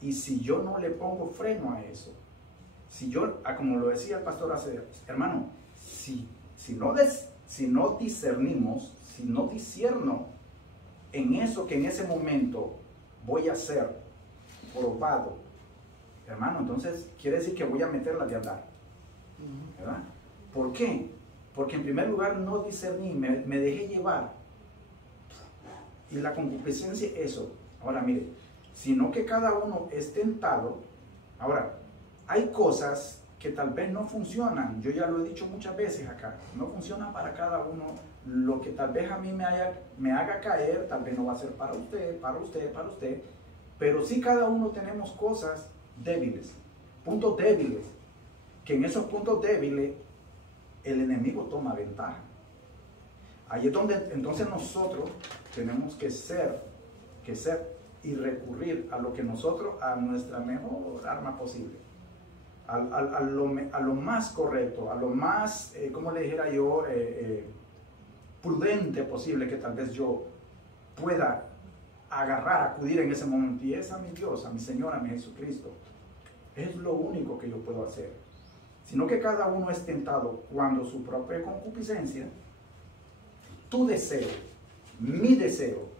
y si yo no le pongo freno a eso, si yo, como lo decía el pastor hace, hermano, si no discernimos, si no discierno en eso que en ese momento voy a ser probado, hermano, entonces quiere decir que voy a meterla de andar, ¿verdad? ¿Por qué? Porque en primer lugar no discerní, me dejé llevar. Y la concupiscencia es eso. Ahora mire, sino que cada uno es tentado. Ahora, hay cosas que tal vez no funcionan. Yo ya lo he dicho muchas veces acá. No funciona para cada uno. Lo que tal vez a mí me haga caer, tal vez no va a ser para usted, para usted, para usted. Pero sí cada uno tenemos cosas débiles, puntos débiles, que en esos puntos débiles el enemigo toma ventaja. Ahí es donde entonces nosotros tenemos que ser y recurrir a lo que nosotros, a nuestra mejor arma posible, a lo más correcto, a lo más, como le dijera yo, prudente posible que tal vez yo pueda agarrar, acudir en ese momento, y es a mi Dios, a mi Señor, a mi Jesucristo. Es lo único que yo puedo hacer. Sino que cada uno es tentado cuando su propia concupiscencia, tu deseo, mi deseo.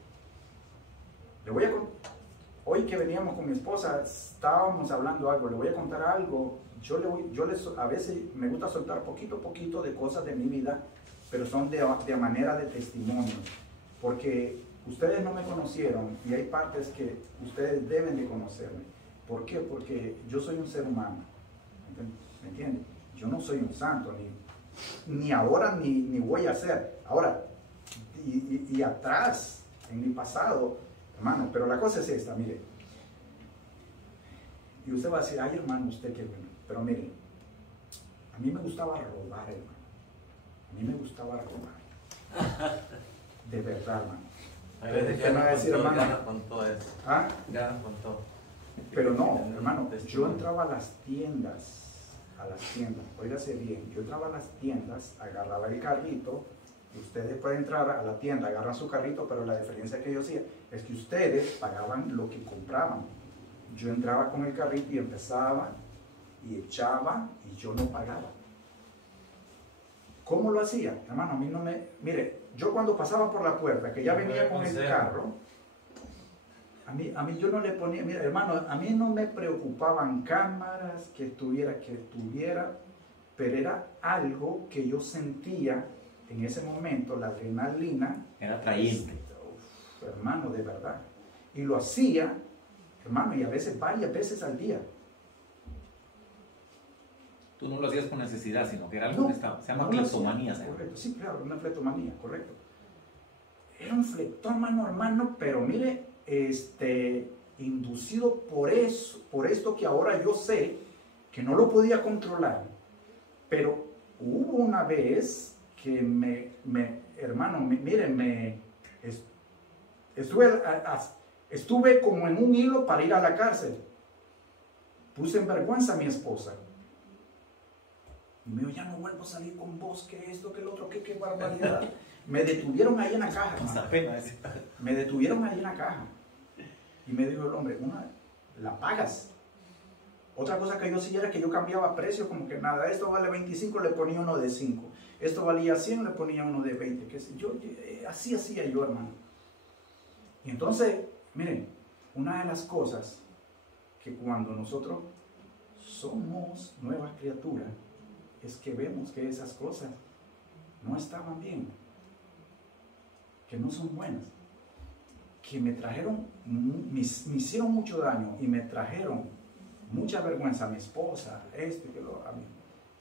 Hoy que veníamos con mi esposa, estábamos hablando algo, le voy a contar algo. A veces me gusta soltar poquito a poquito de cosas de mi vida, pero son de manera de testimonio. Porque ustedes no me conocieron y hay partes que ustedes deben de conocerme. ¿Por qué? Porque yo soy un ser humano. ¿Me entienden? Yo no soy un santo, ni ahora ni voy a ser. Ahora, y atrás, en mi pasado, hermano, pero la cosa es esta, mire. Y usted va a decir, ay hermano, usted qué bueno. Pero mire, a mí me gustaba robar, hermano. A mí me gustaba robar. De verdad, hermano. A veces ya me va a decir, hermano, ya nos contó eso. ¿Ah? Ya nos contó. Pero no, hermano, yo entraba a las tiendas, óigase bien, yo entraba a las tiendas, agarraba el carrito. Ustedes pueden entrar a la tienda, agarran su carrito, pero la diferencia que yo hacía es que ustedes pagaban lo que compraban. Yo entraba con el carrito y empezaba y echaba y yo no pagaba. ¿Cómo lo hacía? Hermano, a mí no me... Mire, yo cuando pasaba por la puerta, que ya venía con el carro, a mí yo no le ponía... Mira, hermano, a mí no me preocupaban cámaras, que tuviera, pero era algo que yo sentía en ese momento, la adrenalina. Era atrayente. Hermano, de verdad. Y lo hacía, hermano, y a veces, varias veces al día. Tú no lo hacías con necesidad, sino que era algo que estaba. Se llama cleptomanía. Correcto, sí, claro, una cleptomanía, correcto. Era un fleptómano, hermano, pero mire, inducido por eso, por esto que ahora yo sé que no lo podía controlar. Pero hubo una vez que estuve como en un hilo para ir a la cárcel. Puse en vergüenza a mi esposa. Y me dijo, ya no vuelvo a salir con vos, que esto, que el otro, que qué barbaridad. Me detuvieron ahí en la caja. Me detuvieron ahí en la caja. Y me dijo el hombre, la pagas. Otra cosa que yo hacía era que yo cambiaba precios como que nada. Esto vale 25, le ponía uno de 5. Esto valía 100, le ponía uno de 20. Que así hacía yo, hermano. Y entonces, miren, una de las cosas que cuando nosotros somos nuevas criaturas, es que vemos que esas cosas no estaban bien, que no son buenas, que me trajeron, me hicieron mucho daño y me trajeron mucha vergüenza a mi esposa, esto y que lo, a mí.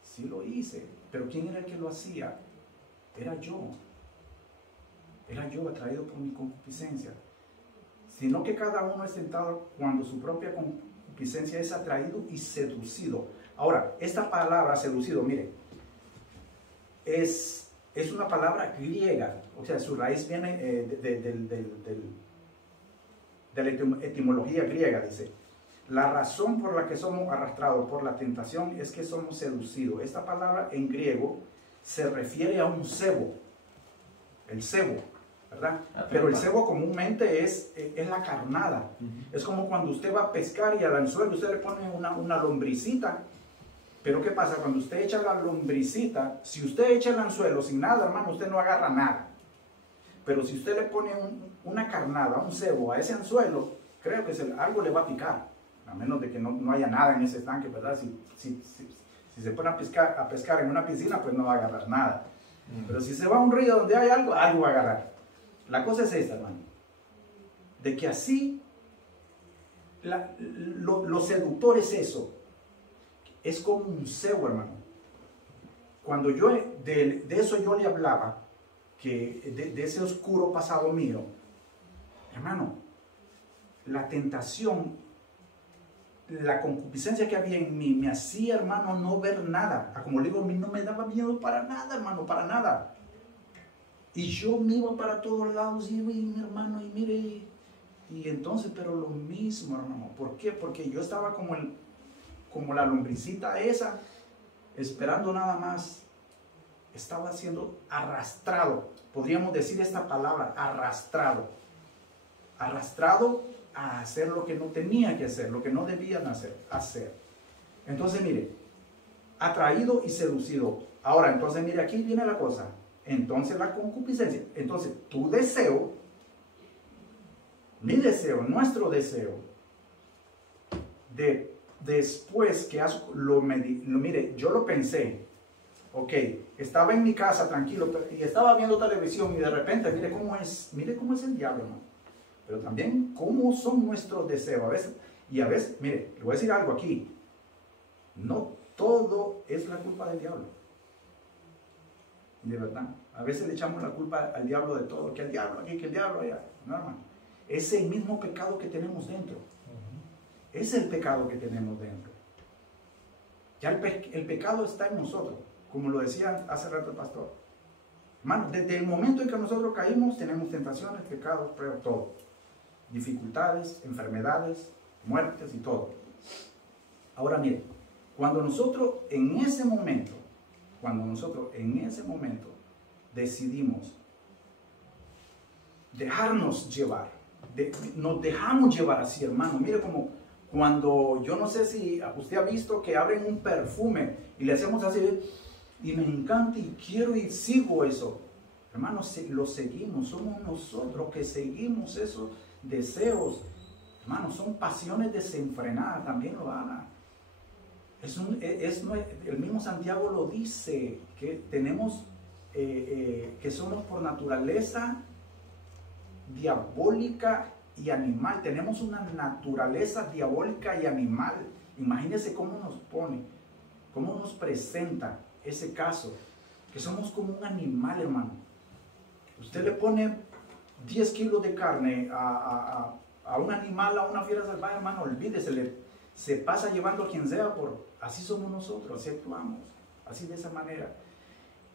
Sí lo hice, pero ¿quién era el que lo hacía? Era yo. Era yo atraído por mi concupiscencia. Sino que cada uno es tentado cuando su propia concupiscencia es atraído y seducido. Ahora, esta palabra seducido, mire, es una palabra griega, o sea, su raíz viene de la etimología griega, dice. La razón por la que somos arrastrados por la tentación es que somos seducidos. Esta palabra en griego se refiere a un cebo, el cebo, ¿verdad? Pero el cebo comúnmente es la carnada. Es como cuando usted va a pescar y al anzuelo usted le pone una lombricita. Pero ¿qué pasa? Cuando usted echa la lombricita, si usted echa el anzuelo sin nada, hermano, usted no agarra nada. Pero si usted le pone una carnada, un cebo a ese anzuelo, creo que algo le va a picar. A menos de que no haya nada en ese estanque, ¿verdad? Si se pone a pescar en una piscina, pues no va a agarrar nada. Pero si se va a un río donde hay algo va a agarrar. La cosa es esta, hermano. De que así, lo seductor es eso. Es como un cebo, hermano. Cuando yo, de eso yo le hablaba, que de ese oscuro pasado mío, hermano, la tentación, la concupiscencia que había en mí me hacía, hermano, no ver nada. Como le digo, a mí no me daba miedo para nada, hermano, para nada. Y yo me iba para todos lados y mi hermano, y mire, y entonces, pero lo mismo, hermano. ¿Por qué? Porque yo estaba como la lombricita esa, esperando nada más. Estaba siendo arrastrado. Podríamos decir esta palabra, arrastrado. Arrastrado a hacer lo que no tenía que hacer, lo que no debían hacer. Entonces, mire, atraído y seducido. Ahora, entonces, mire, aquí viene la cosa. Entonces, la concupiscencia. Entonces, tu deseo, mi deseo, nuestro deseo, después que mire, yo lo pensé, ok, estaba en mi casa tranquilo y estaba viendo televisión y de repente, mire cómo es el diablo, hermano. Pero también cómo son nuestros deseos a veces, mire, le voy a decir algo aquí, no todo es la culpa del diablo, de verdad. A veces le echamos la culpa al diablo de todo, que el diablo aquí, que el diablo allá. No, hermano, es el mismo pecado que tenemos dentro. Es el pecado que tenemos dentro. Ya el pecado está en nosotros, como lo decía hace rato el pastor. Hermano, desde el momento en que nosotros caímos, tenemos tentaciones, pecados, pruebas, todo. Dificultades, enfermedades, muertes y todo. Ahora mire, cuando nosotros en ese momento decidimos dejarnos llevar, nos dejamos llevar así, hermano. Mire como cuando, yo no sé si usted ha visto que abren un perfume y le hacemos así, y me encanta y quiero y sigo eso. Hermano, lo seguimos, somos nosotros que seguimos esos deseos. Hermano, son pasiones desenfrenadas, también lo hagan. El mismo Santiago lo dice, que tenemos, que somos por naturaleza diabólica y animal. Tenemos una naturaleza diabólica y animal. Imagínense cómo nos pone, cómo nos presenta ese caso, que somos como un animal, hermano. Usted le pone 10 kilos de carne a un animal, a una fiera salvaje, hermano, olvídese, se pasa llevando a quien sea, así somos nosotros, así actuamos, así de esa manera.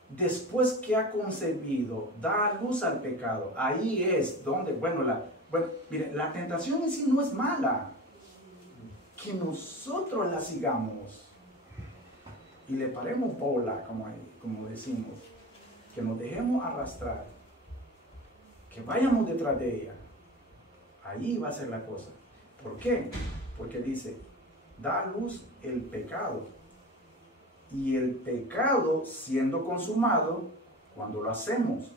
Después que ha concebido, da luz al pecado, ahí es donde, mire, la tentación en sí no es mala, que nosotros la sigamos y le paremos bola, como decimos, que nos dejemos arrastrar, que vayamos detrás de ella, ahí va a ser la cosa. ¿Por qué? Porque dice, da a luz el pecado, y el pecado siendo consumado, cuando lo hacemos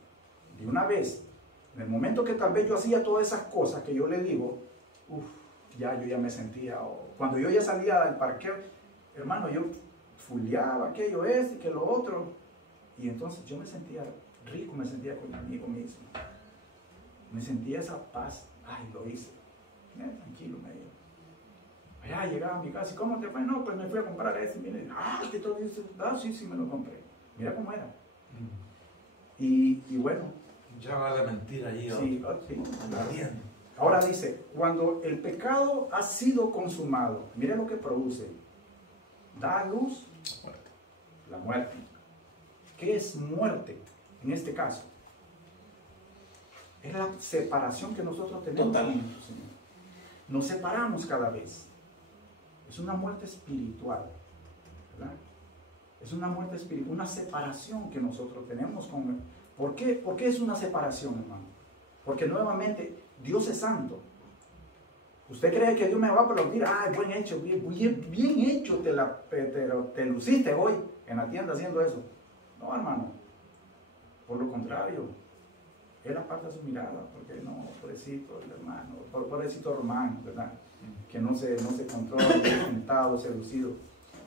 de una vez, en el momento que tal vez yo hacía todas esas cosas que yo le digo, yo ya me sentía, cuando yo ya salía del parqueo, hermano, yo fuleaba aquello, que lo otro, Y entonces yo me sentía rico, me sentía conmigo mismo. Me sentía esa paz. Ay, lo hice. Tranquilo, me dijo. Allá llegaba a mi casa, ¿y cómo te fue? No, pues me fui a comprar ese. Mire, que todo eso. Sí, me lo compré. Mira cómo era. Y bueno. Ya va la mentira ahí. Sí, ahora dice, cuando el pecado ha sido consumado, mire lo que produce. Da a luz la muerte. ¿Qué es muerte en este caso? Es la separación que nosotros tenemos con nuestro Señor. Nos separamos cada vez. Es una muerte espiritual, ¿verdad? Es una muerte espiritual, una separación que nosotros tenemos con Él. ¿Por qué? ¿Por qué es una separación, hermano? Porque nuevamente, Dios es santo. Usted cree que Dios me va a aplaudir. Buen hecho, bien hecho, te luciste hoy en la tienda haciendo eso. No, hermano. Por lo contrario, Él aparta su mirada, porque no, pobrecito el hermano, pobrecito hermano, ¿verdad? Que no se controla, es tentado, seducido.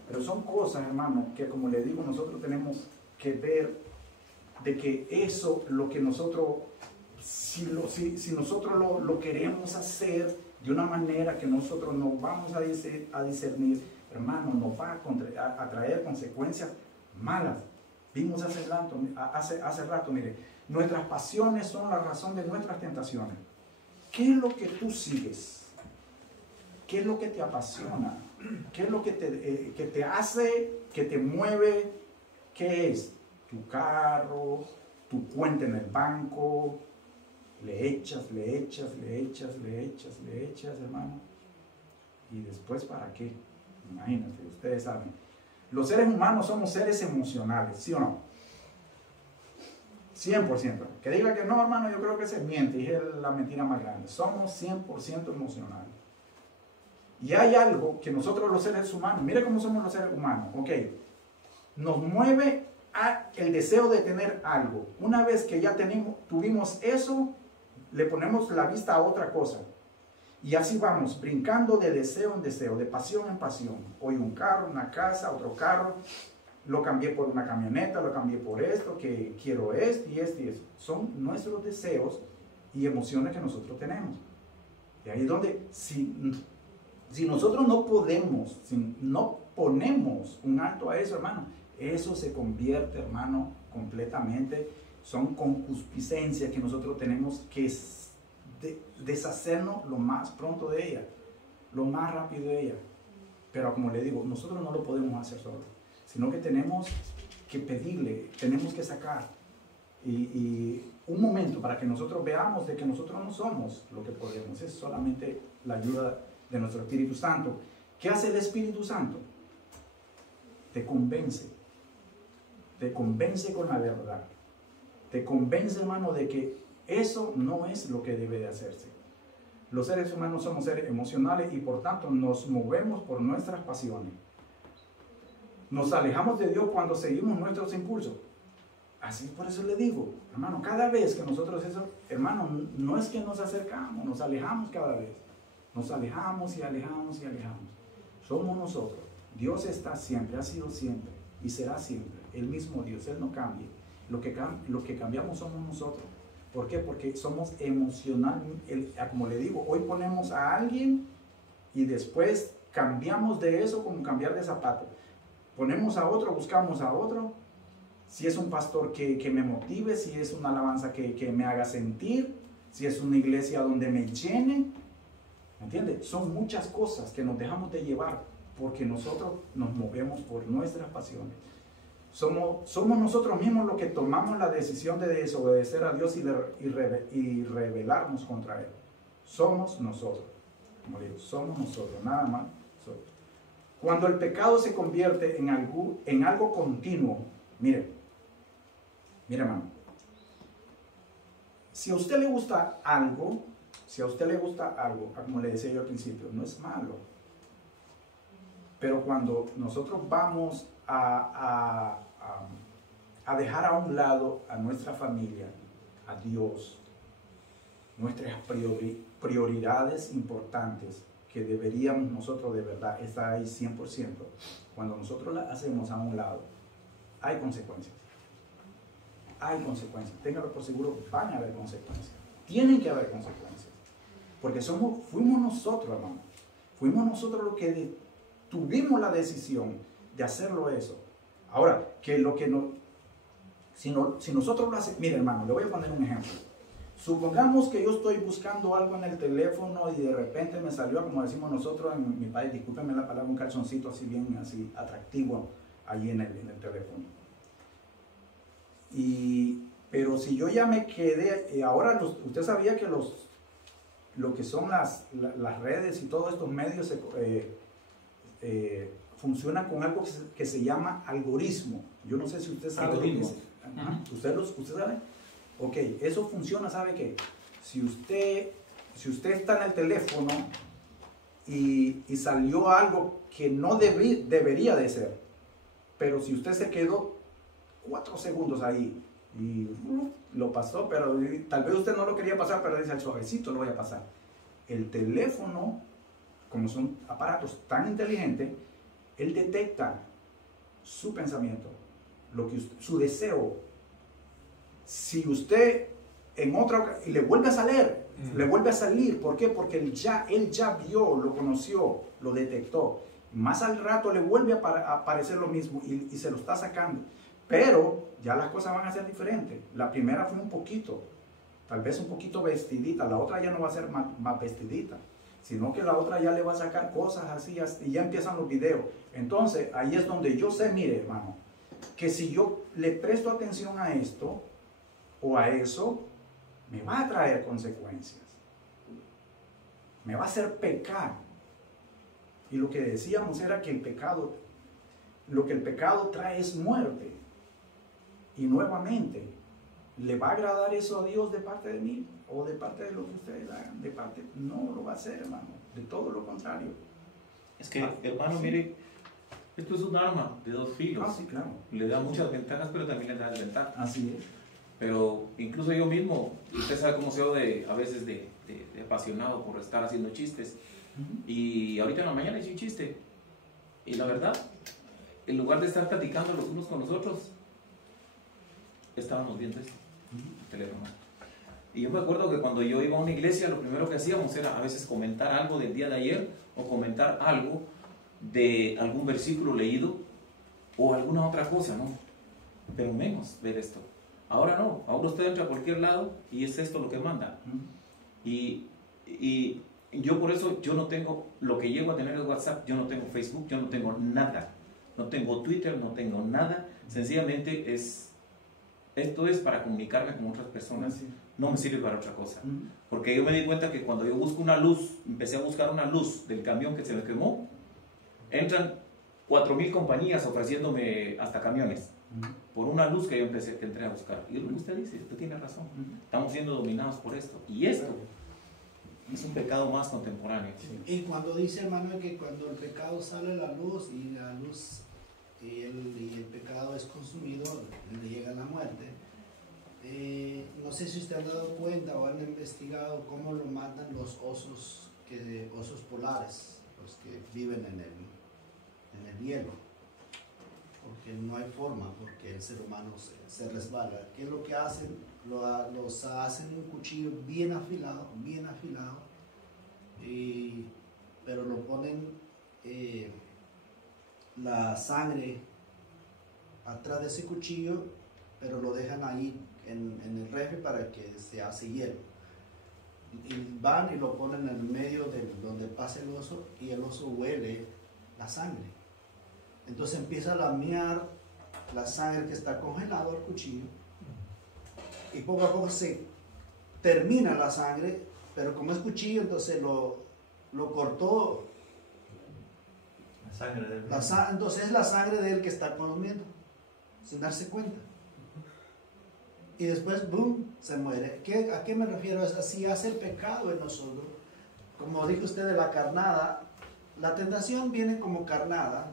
Pero son cosas, hermano, que como le digo, nosotros tenemos que ver de que eso, lo que nosotros, si nosotros lo queremos hacer de una manera que nosotros no vamos a discernir, hermano, nos va a traer consecuencias malas. Vimos hace rato, mire, nuestras pasiones son la razón de nuestras tentaciones. ¿Qué es lo que tú sigues? ¿Qué es lo que te apasiona? ¿Qué es lo que te hace, que te mueve? ¿Qué es? Tu carro, tu cuenta en el banco. Le echas, hermano. ¿Y después para qué? Imagínate, ustedes saben. Los seres humanos somos seres emocionales, ¿sí o no? 100%. Que diga que no, hermano, yo creo que se miente, y es la mentira más grande. Somos 100% emocionales. Y hay algo que nosotros los seres humanos, mire cómo somos los seres humanos, ok, nos mueve el deseo de tener algo. Una vez que ya tuvimos eso, le ponemos la vista a otra cosa. Y así vamos, brincando de deseo en deseo, de pasión en pasión. Hoy un carro, una casa, otro carro. Lo cambié por una camioneta, lo cambié por esto, que quiero esto y esto y eso. Son nuestros deseos y emociones que nosotros tenemos. Y ahí es donde, si nosotros no podemos, si no ponemos un alto a eso, hermano, eso se convierte, hermano, completamente. Son concupiscencias que nosotros tenemos que deshacernos lo más pronto de ella, lo más rápido de ella. Pero como le digo, nosotros no lo podemos hacer solos, sino que tenemos que pedirle, tenemos que sacar y un momento para que nosotros veamos de que nosotros no somos lo que podemos. Es solamente la ayuda de nuestro Espíritu Santo. ¿Qué hace el Espíritu Santo? Te convence con la verdad. Te convence, hermano, de que eso no es lo que debe de hacerse. Los seres humanos somos seres emocionales y por tanto nos movemos por nuestras pasiones. Nos alejamos de Dios cuando seguimos nuestros impulsos. Así, por eso le digo, hermano, cada vez que nosotros eso, hermano, no es que nos acercamos, nos alejamos cada vez. Nos alejamos y alejamos y alejamos. Somos nosotros. Dios está siempre, ha sido siempre y será siempre el mismo Dios. Él no cambia. Lo que cambiamos somos nosotros. ¿Por qué? Porque somos emocionalmente, como le digo, hoy ponemos a alguien y después cambiamos de eso como cambiar de zapato. Ponemos a otro, buscamos a otro. Si es un pastor que me motive, si es una alabanza que me haga sentir, si es una iglesia donde me llene. ¿Me entiende? Son muchas cosas que nos dejamos de llevar porque nosotros nos movemos por nuestras pasiones. Somos nosotros mismos los que tomamos la decisión de desobedecer a Dios y rebelarnos contra Él. Somos nosotros. Como digo, somos nosotros, nada más nosotros. Cuando el pecado se convierte en algo continuo, mire hermano, si a usted le gusta algo, como le decía yo al principio, no es malo. Pero cuando nosotros vamos a dejar a un lado a nuestra familia, a Dios, nuestras prioridades importantes que deberíamos nosotros de verdad estar ahí 100%, cuando nosotros las hacemos a un lado, hay consecuencias. hay consecuencias. Téngalo por seguro, van a haber consecuencias. Tienen que haber consecuencias. Porque fuimos nosotros, hermano. Fuimos nosotros los que tuvimos la decisión de hacerlo eso. Ahora, que lo que no, si nosotros lo hacemos, mire hermano, le voy a poner un ejemplo. Supongamos que yo estoy buscando algo en el teléfono y de repente me salió, como decimos nosotros en mi país, discúlpenme la palabra, un calzoncito así bien así atractivo ahí en el teléfono. Pero si yo ya me quedé, ahora usted sabía que lo que son las redes y todos estos medios funcionan con algo que se llama algoritmo. Yo no sé si usted sabe. Algoritmo. ¿Usted sabe? Ok, eso funciona, ¿sabe qué? Si usted está en el teléfono y salió algo que no debería de ser, pero si usted se quedó 4 segundos ahí y lo pasó, pero tal vez usted no lo quería pasar, pero dice al suavecito lo voy a pasar. El teléfono, como son aparatos tan inteligentes, él detecta su pensamiento, su deseo. Si usted en otra ocasión le vuelve a salir, ¿por qué? Porque él ya vio, lo conoció, lo detectó. Más al rato le vuelve a aparecer lo mismo y se lo está sacando. Pero ya las cosas van a ser diferentes. La primera fue un poquito, tal vez un poquito vestidita, la otra ya no va a ser más vestidita, sino que la otra ya le va a sacar cosas así y ya empiezan los videos. Entonces ahí es donde yo sé, mire hermano, que si yo le presto atención a esto o a eso, me va a traer consecuencias, me va a hacer pecar. Y lo que decíamos era que lo que el pecado trae es muerte. Y nuevamente, ¿le va a agradar eso a Dios de parte de mí? ¿O de parte de lo que ustedes hagan? No lo va a hacer, hermano. De todo lo contrario. Es que, hermano, sí. Mire, esto es un arma de 2 filos. Sí, claro. Le da muchas ventajas, pero también le da desventajas. Así es. Pero incluso yo mismo, usted sabe cómo soy a veces de apasionado por estar haciendo chistes. Y ahorita en la mañana hice un chiste. Y la verdad, en lugar de estar platicando los unos con los otros, estábamos viendo esto, el teléfono. Y yo me acuerdo que cuando yo iba a una iglesia, lo primero que hacíamos era a veces comentar algo del día de ayer o comentar algo de algún versículo leído o alguna otra cosa, ¿no? Pero menos ver esto. Ahora no, ahora usted entra a cualquier lado y es esto lo que manda. Y yo por eso, yo no tengo, lo que llego a tener es WhatsApp, yo no tengo Facebook, yo no tengo nada. No tengo Twitter, no tengo nada. Sencillamente esto es para comunicarme con otras personas. No me sirve para otra cosa. Porque yo me di cuenta que cuando yo busco una luz, empecé a buscar una luz del camión que se me quemó, entran 4,000 compañías ofreciéndome hasta camiones por una luz que yo entré a buscar. Y es lo que usted dice, usted tiene razón. Estamos siendo dominados por esto. Y esto es un pecado más contemporáneo. Y cuando dice, hermano, que cuando el pecado sale a la luz y la luz y el pecado es consumido, le llega la muerte. No sé si usted han dado cuenta o han investigado cómo lo matan los osos polares, los que viven en el hielo, porque no hay forma, porque el ser humano se resbala. ¿Qué es lo que hacen? Los hacen un cuchillo bien afilado, pero lo ponen la sangre atrás de ese cuchillo, pero lo dejan ahí en el refri para que se hace hielo. Y van y lo ponen en el medio de donde pasa el oso y el oso huele la sangre. Entonces empieza a lamear la sangre que está congelado al cuchillo y poco a poco se termina la sangre, pero como es cuchillo, entonces lo cortó. La sangre del Entonces es la sangre de él que está comiendo, sin darse cuenta. Y después, boom, se muere. ¿A qué me refiero? Es así hace el pecado en nosotros. Como dijo usted de la carnada, la tentación viene como carnada.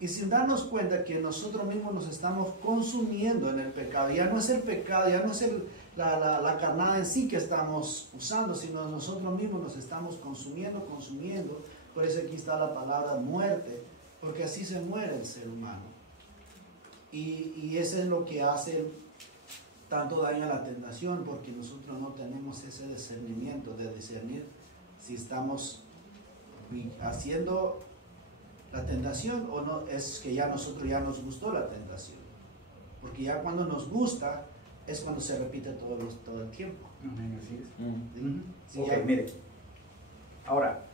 Y sin darnos cuenta que nosotros mismos nos estamos consumiendo en el pecado. Ya no es el pecado, ya no es la carnada en sí que estamos usando, sino nosotros mismos nos estamos consumiendo. Por eso aquí está la palabra muerte, porque así se muere el ser humano. Y eso es lo que hace tanto daña la tentación porque nosotros no tenemos ese discernimiento de discernir si estamos haciendo la tentación o no, es que ya nosotros ya nos gustó la tentación. Porque ya cuando nos gusta es cuando se repite todo el tiempo. Así es. Mm. Sí, Ok, ya- mire. Ahora,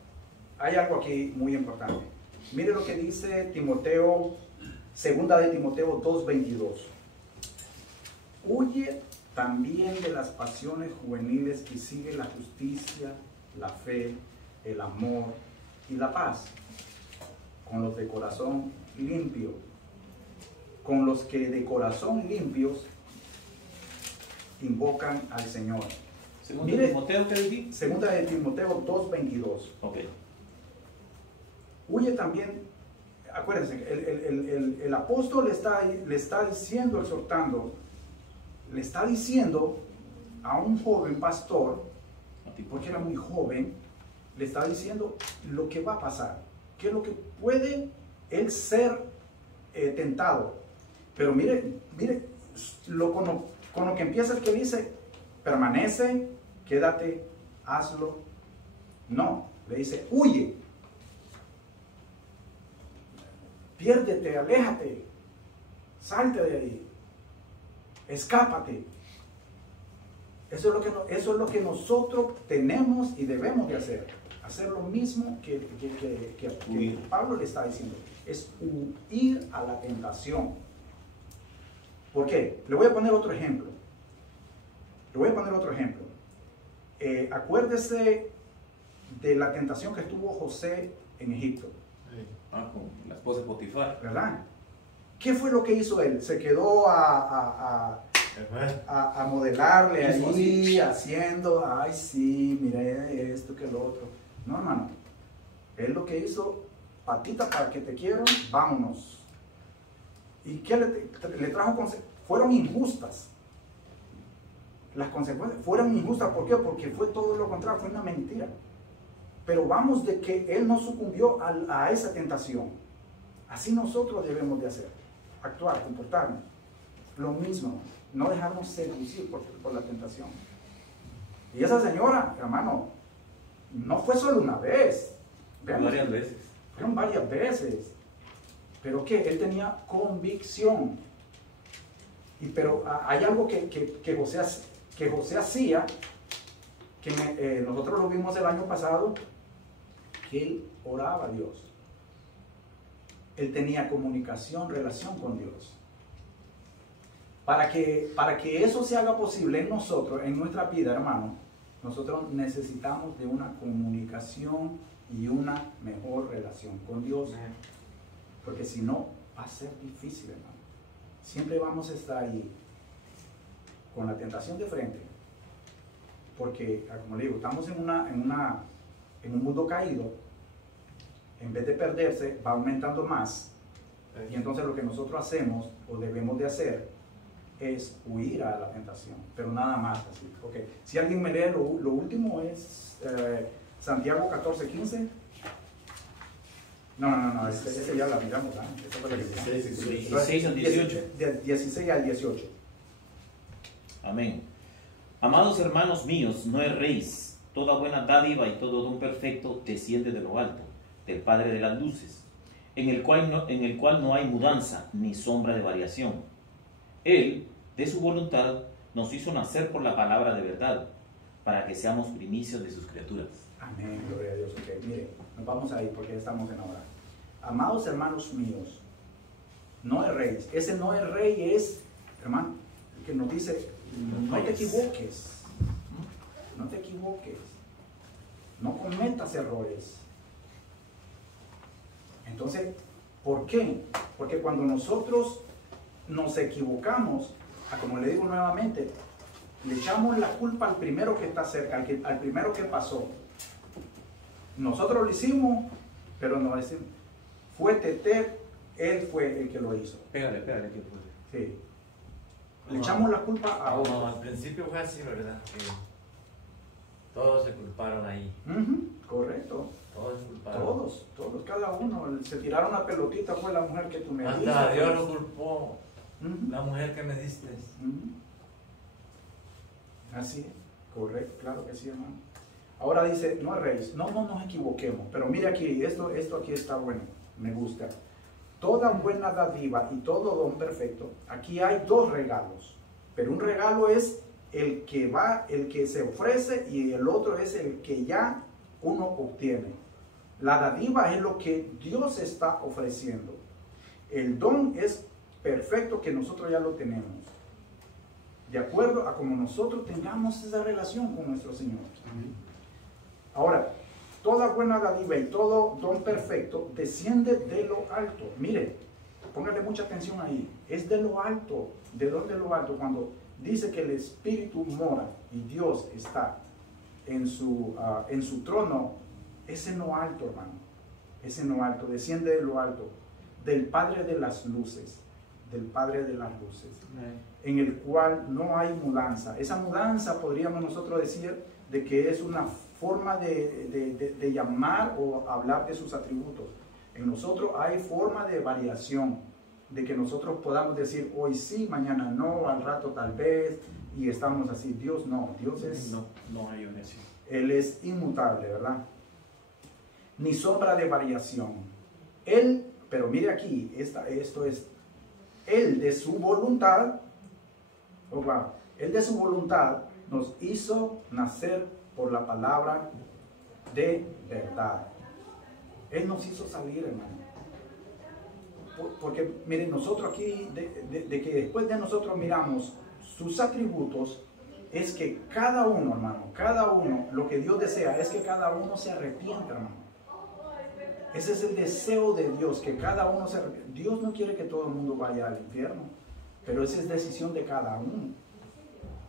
hay algo aquí muy importante. Mire lo que dice Timoteo, segunda de Timoteo 2:22. Huye también de las pasiones juveniles y sigue la justicia, la fe, el amor y la paz, con los de corazón limpio, con los que de corazón limpios invocan al Señor. Segundo Mire. Timoteo, ¿qué dijiste? Segunda de Timoteo 2:22. Ok. Huye también, acuérdense, el apóstol le está diciendo, exhortando, le está diciendo a un joven pastor, porque era muy joven, le está diciendo lo que va a pasar, qué es lo que puede él ser tentado. Pero mire, con lo que empieza es que dice, permanece, quédate, hazlo. No, le dice, huye. Piérdete, aléjate, salte de ahí, escápate. Eso es lo que nosotros tenemos y debemos de hacer. Hacer lo mismo que Pablo le está diciendo. Es huir a la tentación. ¿Por qué? Le voy a poner otro ejemplo. Acuérdese de la tentación que tuvo José en Egipto. Con la esposa de Potifar. ¿Verdad? ¿Qué fue lo que hizo él? Se quedó a modelarle Hizo allí, haciendo, ay sí, mire esto que lo otro. No, hermano. Él lo que hizo, patita para que te quiero, vámonos. ¿Y qué le trajo consecuencias? Fueron injustas. Las consecuencias fueron injustas, ¿por qué? Porque fue todo lo contrario, fue una mentira. Pero vamos de que él no sucumbió a esa tentación. Así nosotros debemos de hacer, actuar, comportarnos. Lo mismo, no dejarnos seducir por la tentación. Y esa señora, hermano, no fue solo una vez. Veamos, Varias veces. fueron varias veces. Pero que él tenía convicción. Pero hay algo que José hacía, que nosotros lo vimos el año pasado, que él oraba a Dios. Él tenía comunicación, relación con Dios. Para que eso se haga posible en nosotros, en nuestra vida, hermano, nosotros necesitamos de una comunicación y una mejor relación con Dios. Porque si no, va a ser difícil, hermano. Siempre vamos a estar ahí con la tentación de frente. Porque, como le digo, estamos en un mundo caído. En vez de perderse, va aumentando más. Y entonces lo que nosotros hacemos o debemos de hacer es huir a la tentación, pero nada más así. Okay. Si alguien me lee, lo último es Santiago 14:15. No, ese ya la miramos, ¿verdad? Esa fue la que miramos. 16 al 18. Del 16 al 18. Amén. Amados hermanos míos, no erréis. Toda buena dádiva y todo don perfecto desciende de lo alto, del Padre de las luces, en el cual no hay mudanza ni sombra de variación. Él, de su voluntad, nos hizo nacer por la palabra de verdad, para que seamos primicias de sus criaturas. Amén, gloria a Dios. Okay. Mire, nos vamos a ir porque ya estamos en hora. Amados hermanos míos, no erréis. Ese no erréis es, hermano, el que nos dice, no te equivoques. No te equivoques. No cometas errores. Entonces, ¿por qué? Porque cuando nosotros nos equivocamos, como le digo nuevamente, le echamos la culpa al primero que está cerca, al primero que pasó. Nosotros lo hicimos, pero no decimos, fue Tete, él fue el que lo hizo. Pégale, ¿qué fue? Sí. Le echamos la culpa a otros. No, al principio fue así, ¿verdad? Que todos se culparon ahí. Correcto. Todos se culparon. Todos, cada uno. Se tiraron la pelotita, fue la mujer que tú me diste. Hasta Dios lo culpó. Ujú. La mujer que me diste. Así, correcto, claro que sí, hermano. Ahora dice, no erréis, no nos equivoquemos, pero mire aquí, esto aquí está bueno, me gusta. Toda buena dádiva y todo don perfecto, aquí hay dos regalos, pero un regalo es el que se ofrece, y el otro es el que ya uno obtiene. La dádiva es lo que Dios está ofreciendo. El don es perfecto, que nosotros ya lo tenemos, de acuerdo a como nosotros tengamos esa relación con nuestro Señor. Ahora, toda buena dádiva y todo don perfecto desciende de lo alto. Mire, póngale mucha atención ahí. Es de lo alto. ¿De dónde lo alto? Cuando dice que el Espíritu mora y Dios está en su trono, es en lo alto, hermano. Es en lo alto, desciende de lo alto, del Padre de las luces, del Padre de las luces, en el cual no hay mudanza. Esa mudanza podríamos nosotros decir de que es una forma de llamar o hablar de sus atributos. En nosotros hay forma de variación, de que nosotros podamos decir hoy sí, mañana no, al rato tal vez, y estamos así. Dios no, Dios es... No hay oración. Él es inmutable, ¿verdad? Ni sombra de variación. Él, pero mire aquí, esto es, Él de su voluntad, Él de su voluntad nos hizo nacer por la palabra de verdad. Él nos hizo salir, hermano. Porque, miren, nosotros aquí, de que después de nosotros miramos sus atributos, es que cada uno, hermano, cada uno, lo que Dios desea es que cada uno se arrepienta, hermano. Ese es el deseo de Dios, que cada uno se arrepienta. Dios no quiere que todo el mundo vaya al infierno, pero esa es decisión de cada uno.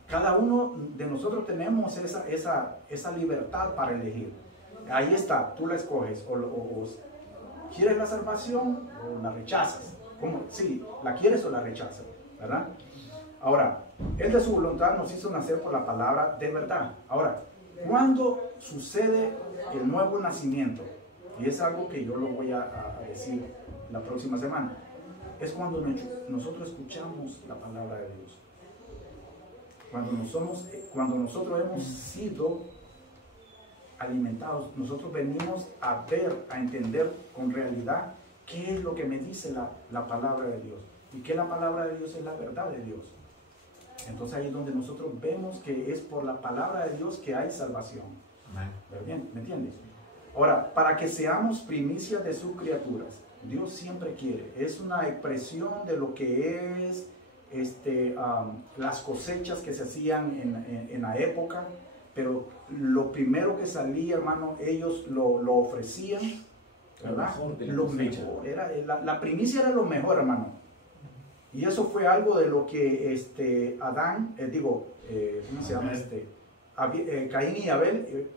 Cada uno de nosotros tenemos esa libertad para elegir. Ahí está, tú la escoges, o quieres la salvación o la rechazas. ¿Cómo? Sí, la quieres o la rechazas, ¿verdad? Ahora, Él de su voluntad nos hizo nacer por la palabra de verdad. Ahora, ¿cuándo sucede el nuevo nacimiento? Y es algo que yo lo voy a decir la próxima semana. Es cuando nosotros escuchamos la palabra de Dios. Cuando nosotros hemos sido alimentados, nosotros venimos a ver, a entender con realidad qué es lo que me dice la palabra de Dios. Y que la palabra de Dios es la verdad de Dios. Entonces ahí es donde nosotros vemos que es por la palabra de Dios que hay salvación. Bien, ¿me entiendes? Ahora, para que seamos primicias de sus criaturas, Dios siempre quiere. Es una expresión de lo que es las cosechas que se hacían en la época, pero lo primero que salía, hermano, ellos lo ofrecían, ¿verdad? Lo mejor, la primicia era lo mejor, hermano. Y eso fue algo de lo que Adán, ¿cómo se llama? Caín y Abel,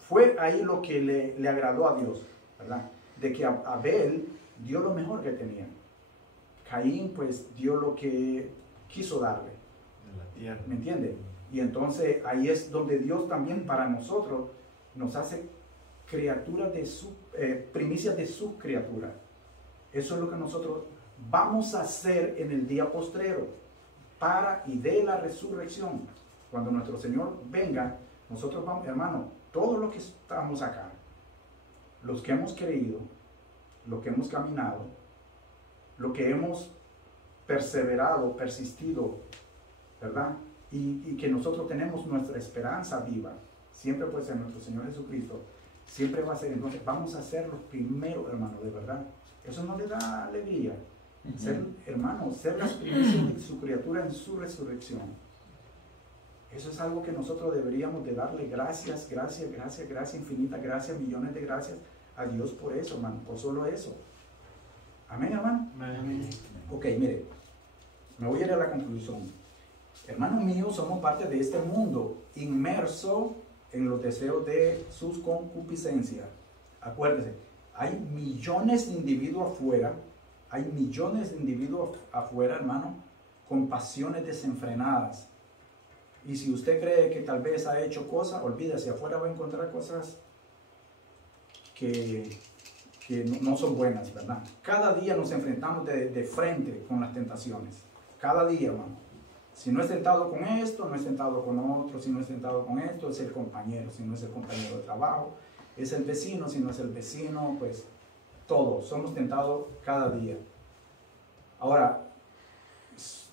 fue ahí lo que le agradó a Dios, ¿verdad? De que Abel dio lo mejor que tenía. Caín pues dio lo que quiso darle. ¿Me entiende? Y entonces ahí es donde Dios también para nosotros nos hace criaturas primicias de su criatura. Eso es lo que nosotros vamos a hacer en el día postrero para y de la resurrección. Cuando nuestro Señor venga, nosotros vamos, hermano, todos los que estamos acá, los que hemos creído, los que hemos caminado, lo que hemos perseverado, persistido, ¿verdad? Y que nosotros tenemos nuestra esperanza viva, siempre puede ser nuestro Señor Jesucristo, siempre va a ser. Entonces vamos a ser los primeros, hermano, de verdad. Eso no le da alegría. Ser, hermano, ser las primicias de su criatura en su resurrección. Eso es algo que nosotros deberíamos de darle gracias, infinita gracias, millones de gracias a Dios por eso, hermano, por solo eso. Amén, hermano. Amén. Ok, mire, me voy a ir a la conclusión. Hermanos míos, somos parte de este mundo inmerso en los deseos de sus concupiscencias. Acuérdense, hay millones de individuos afuera, hermano, con pasiones desenfrenadas. Y si usted cree que tal vez ha hecho cosas, olvídese, afuera va a encontrar cosas que no son buenas, ¿verdad? Cada día nos enfrentamos de frente con las tentaciones. Cada día, hermano. Si no es tentado con esto, no es tentado con otro. Si no es tentado con esto, es el compañero. Si no es el compañero de trabajo, es el vecino. Si no es el vecino, pues todos somos tentados cada día. Ahora,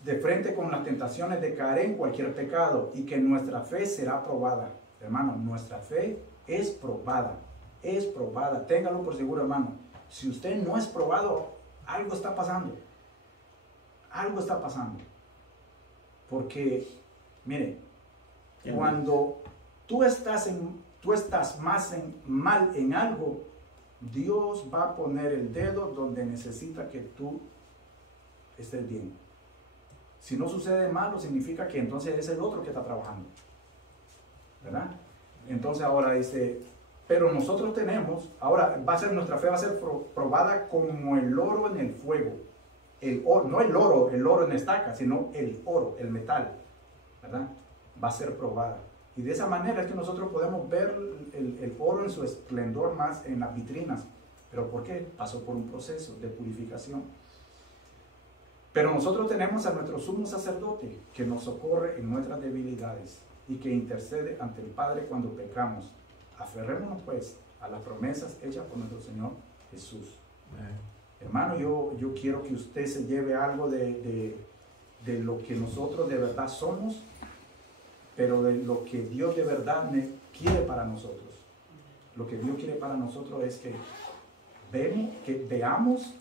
de frente con las tentaciones de caer en cualquier pecado y que nuestra fe será probada. Hermano, nuestra fe es probada. Es probada. Téngalo por seguro, hermano. Si usted no es probado, algo está pasando. Algo está pasando. Porque, mire, cuando tú estás mal en algo, Dios va a poner el dedo donde necesita que tú estés bien. Si no sucede malo, significa que entonces es el otro que está trabajando, ¿verdad? Entonces ahora dice, pero nosotros tenemos, ahora nuestra fe va a ser probada como el oro en el fuego. No el oro en estaca, sino el oro, el metal, ¿verdad? Va a ser probada. Y de esa manera es que nosotros podemos ver el oro en su esplendor más en las vitrinas. ¿Pero por qué? Pasó por un proceso de purificación. Pero nosotros tenemos a nuestro sumo sacerdote que nos socorre en nuestras debilidades y que intercede ante el Padre cuando pecamos. Aferrémonos pues a las promesas hechas por nuestro Señor Jesús. Hermano, yo quiero que usted se lleve algo de lo que nosotros de verdad somos, pero de lo que Dios de verdad quiere para nosotros. Lo que Dios quiere para nosotros es que veamos,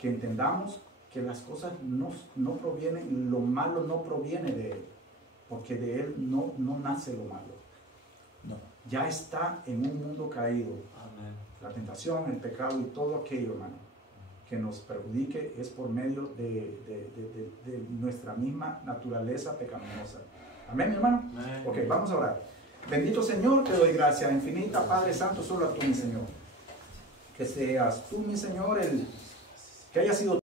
que entendamos que las cosas no provienen, lo malo no proviene de Él, porque de Él no nace lo malo. No. Ya está en un mundo caído. Amén. La tentación, el pecado y todo aquello, hermano, que nos perjudique es por medio de nuestra misma naturaleza pecaminosa. Amén, mi hermano. Amén. Ok, vamos a orar. Bendito Señor, te doy gracia infinita, Padre Santo, solo a tú, mi Señor. Que seas tú, mi Señor, que haya sido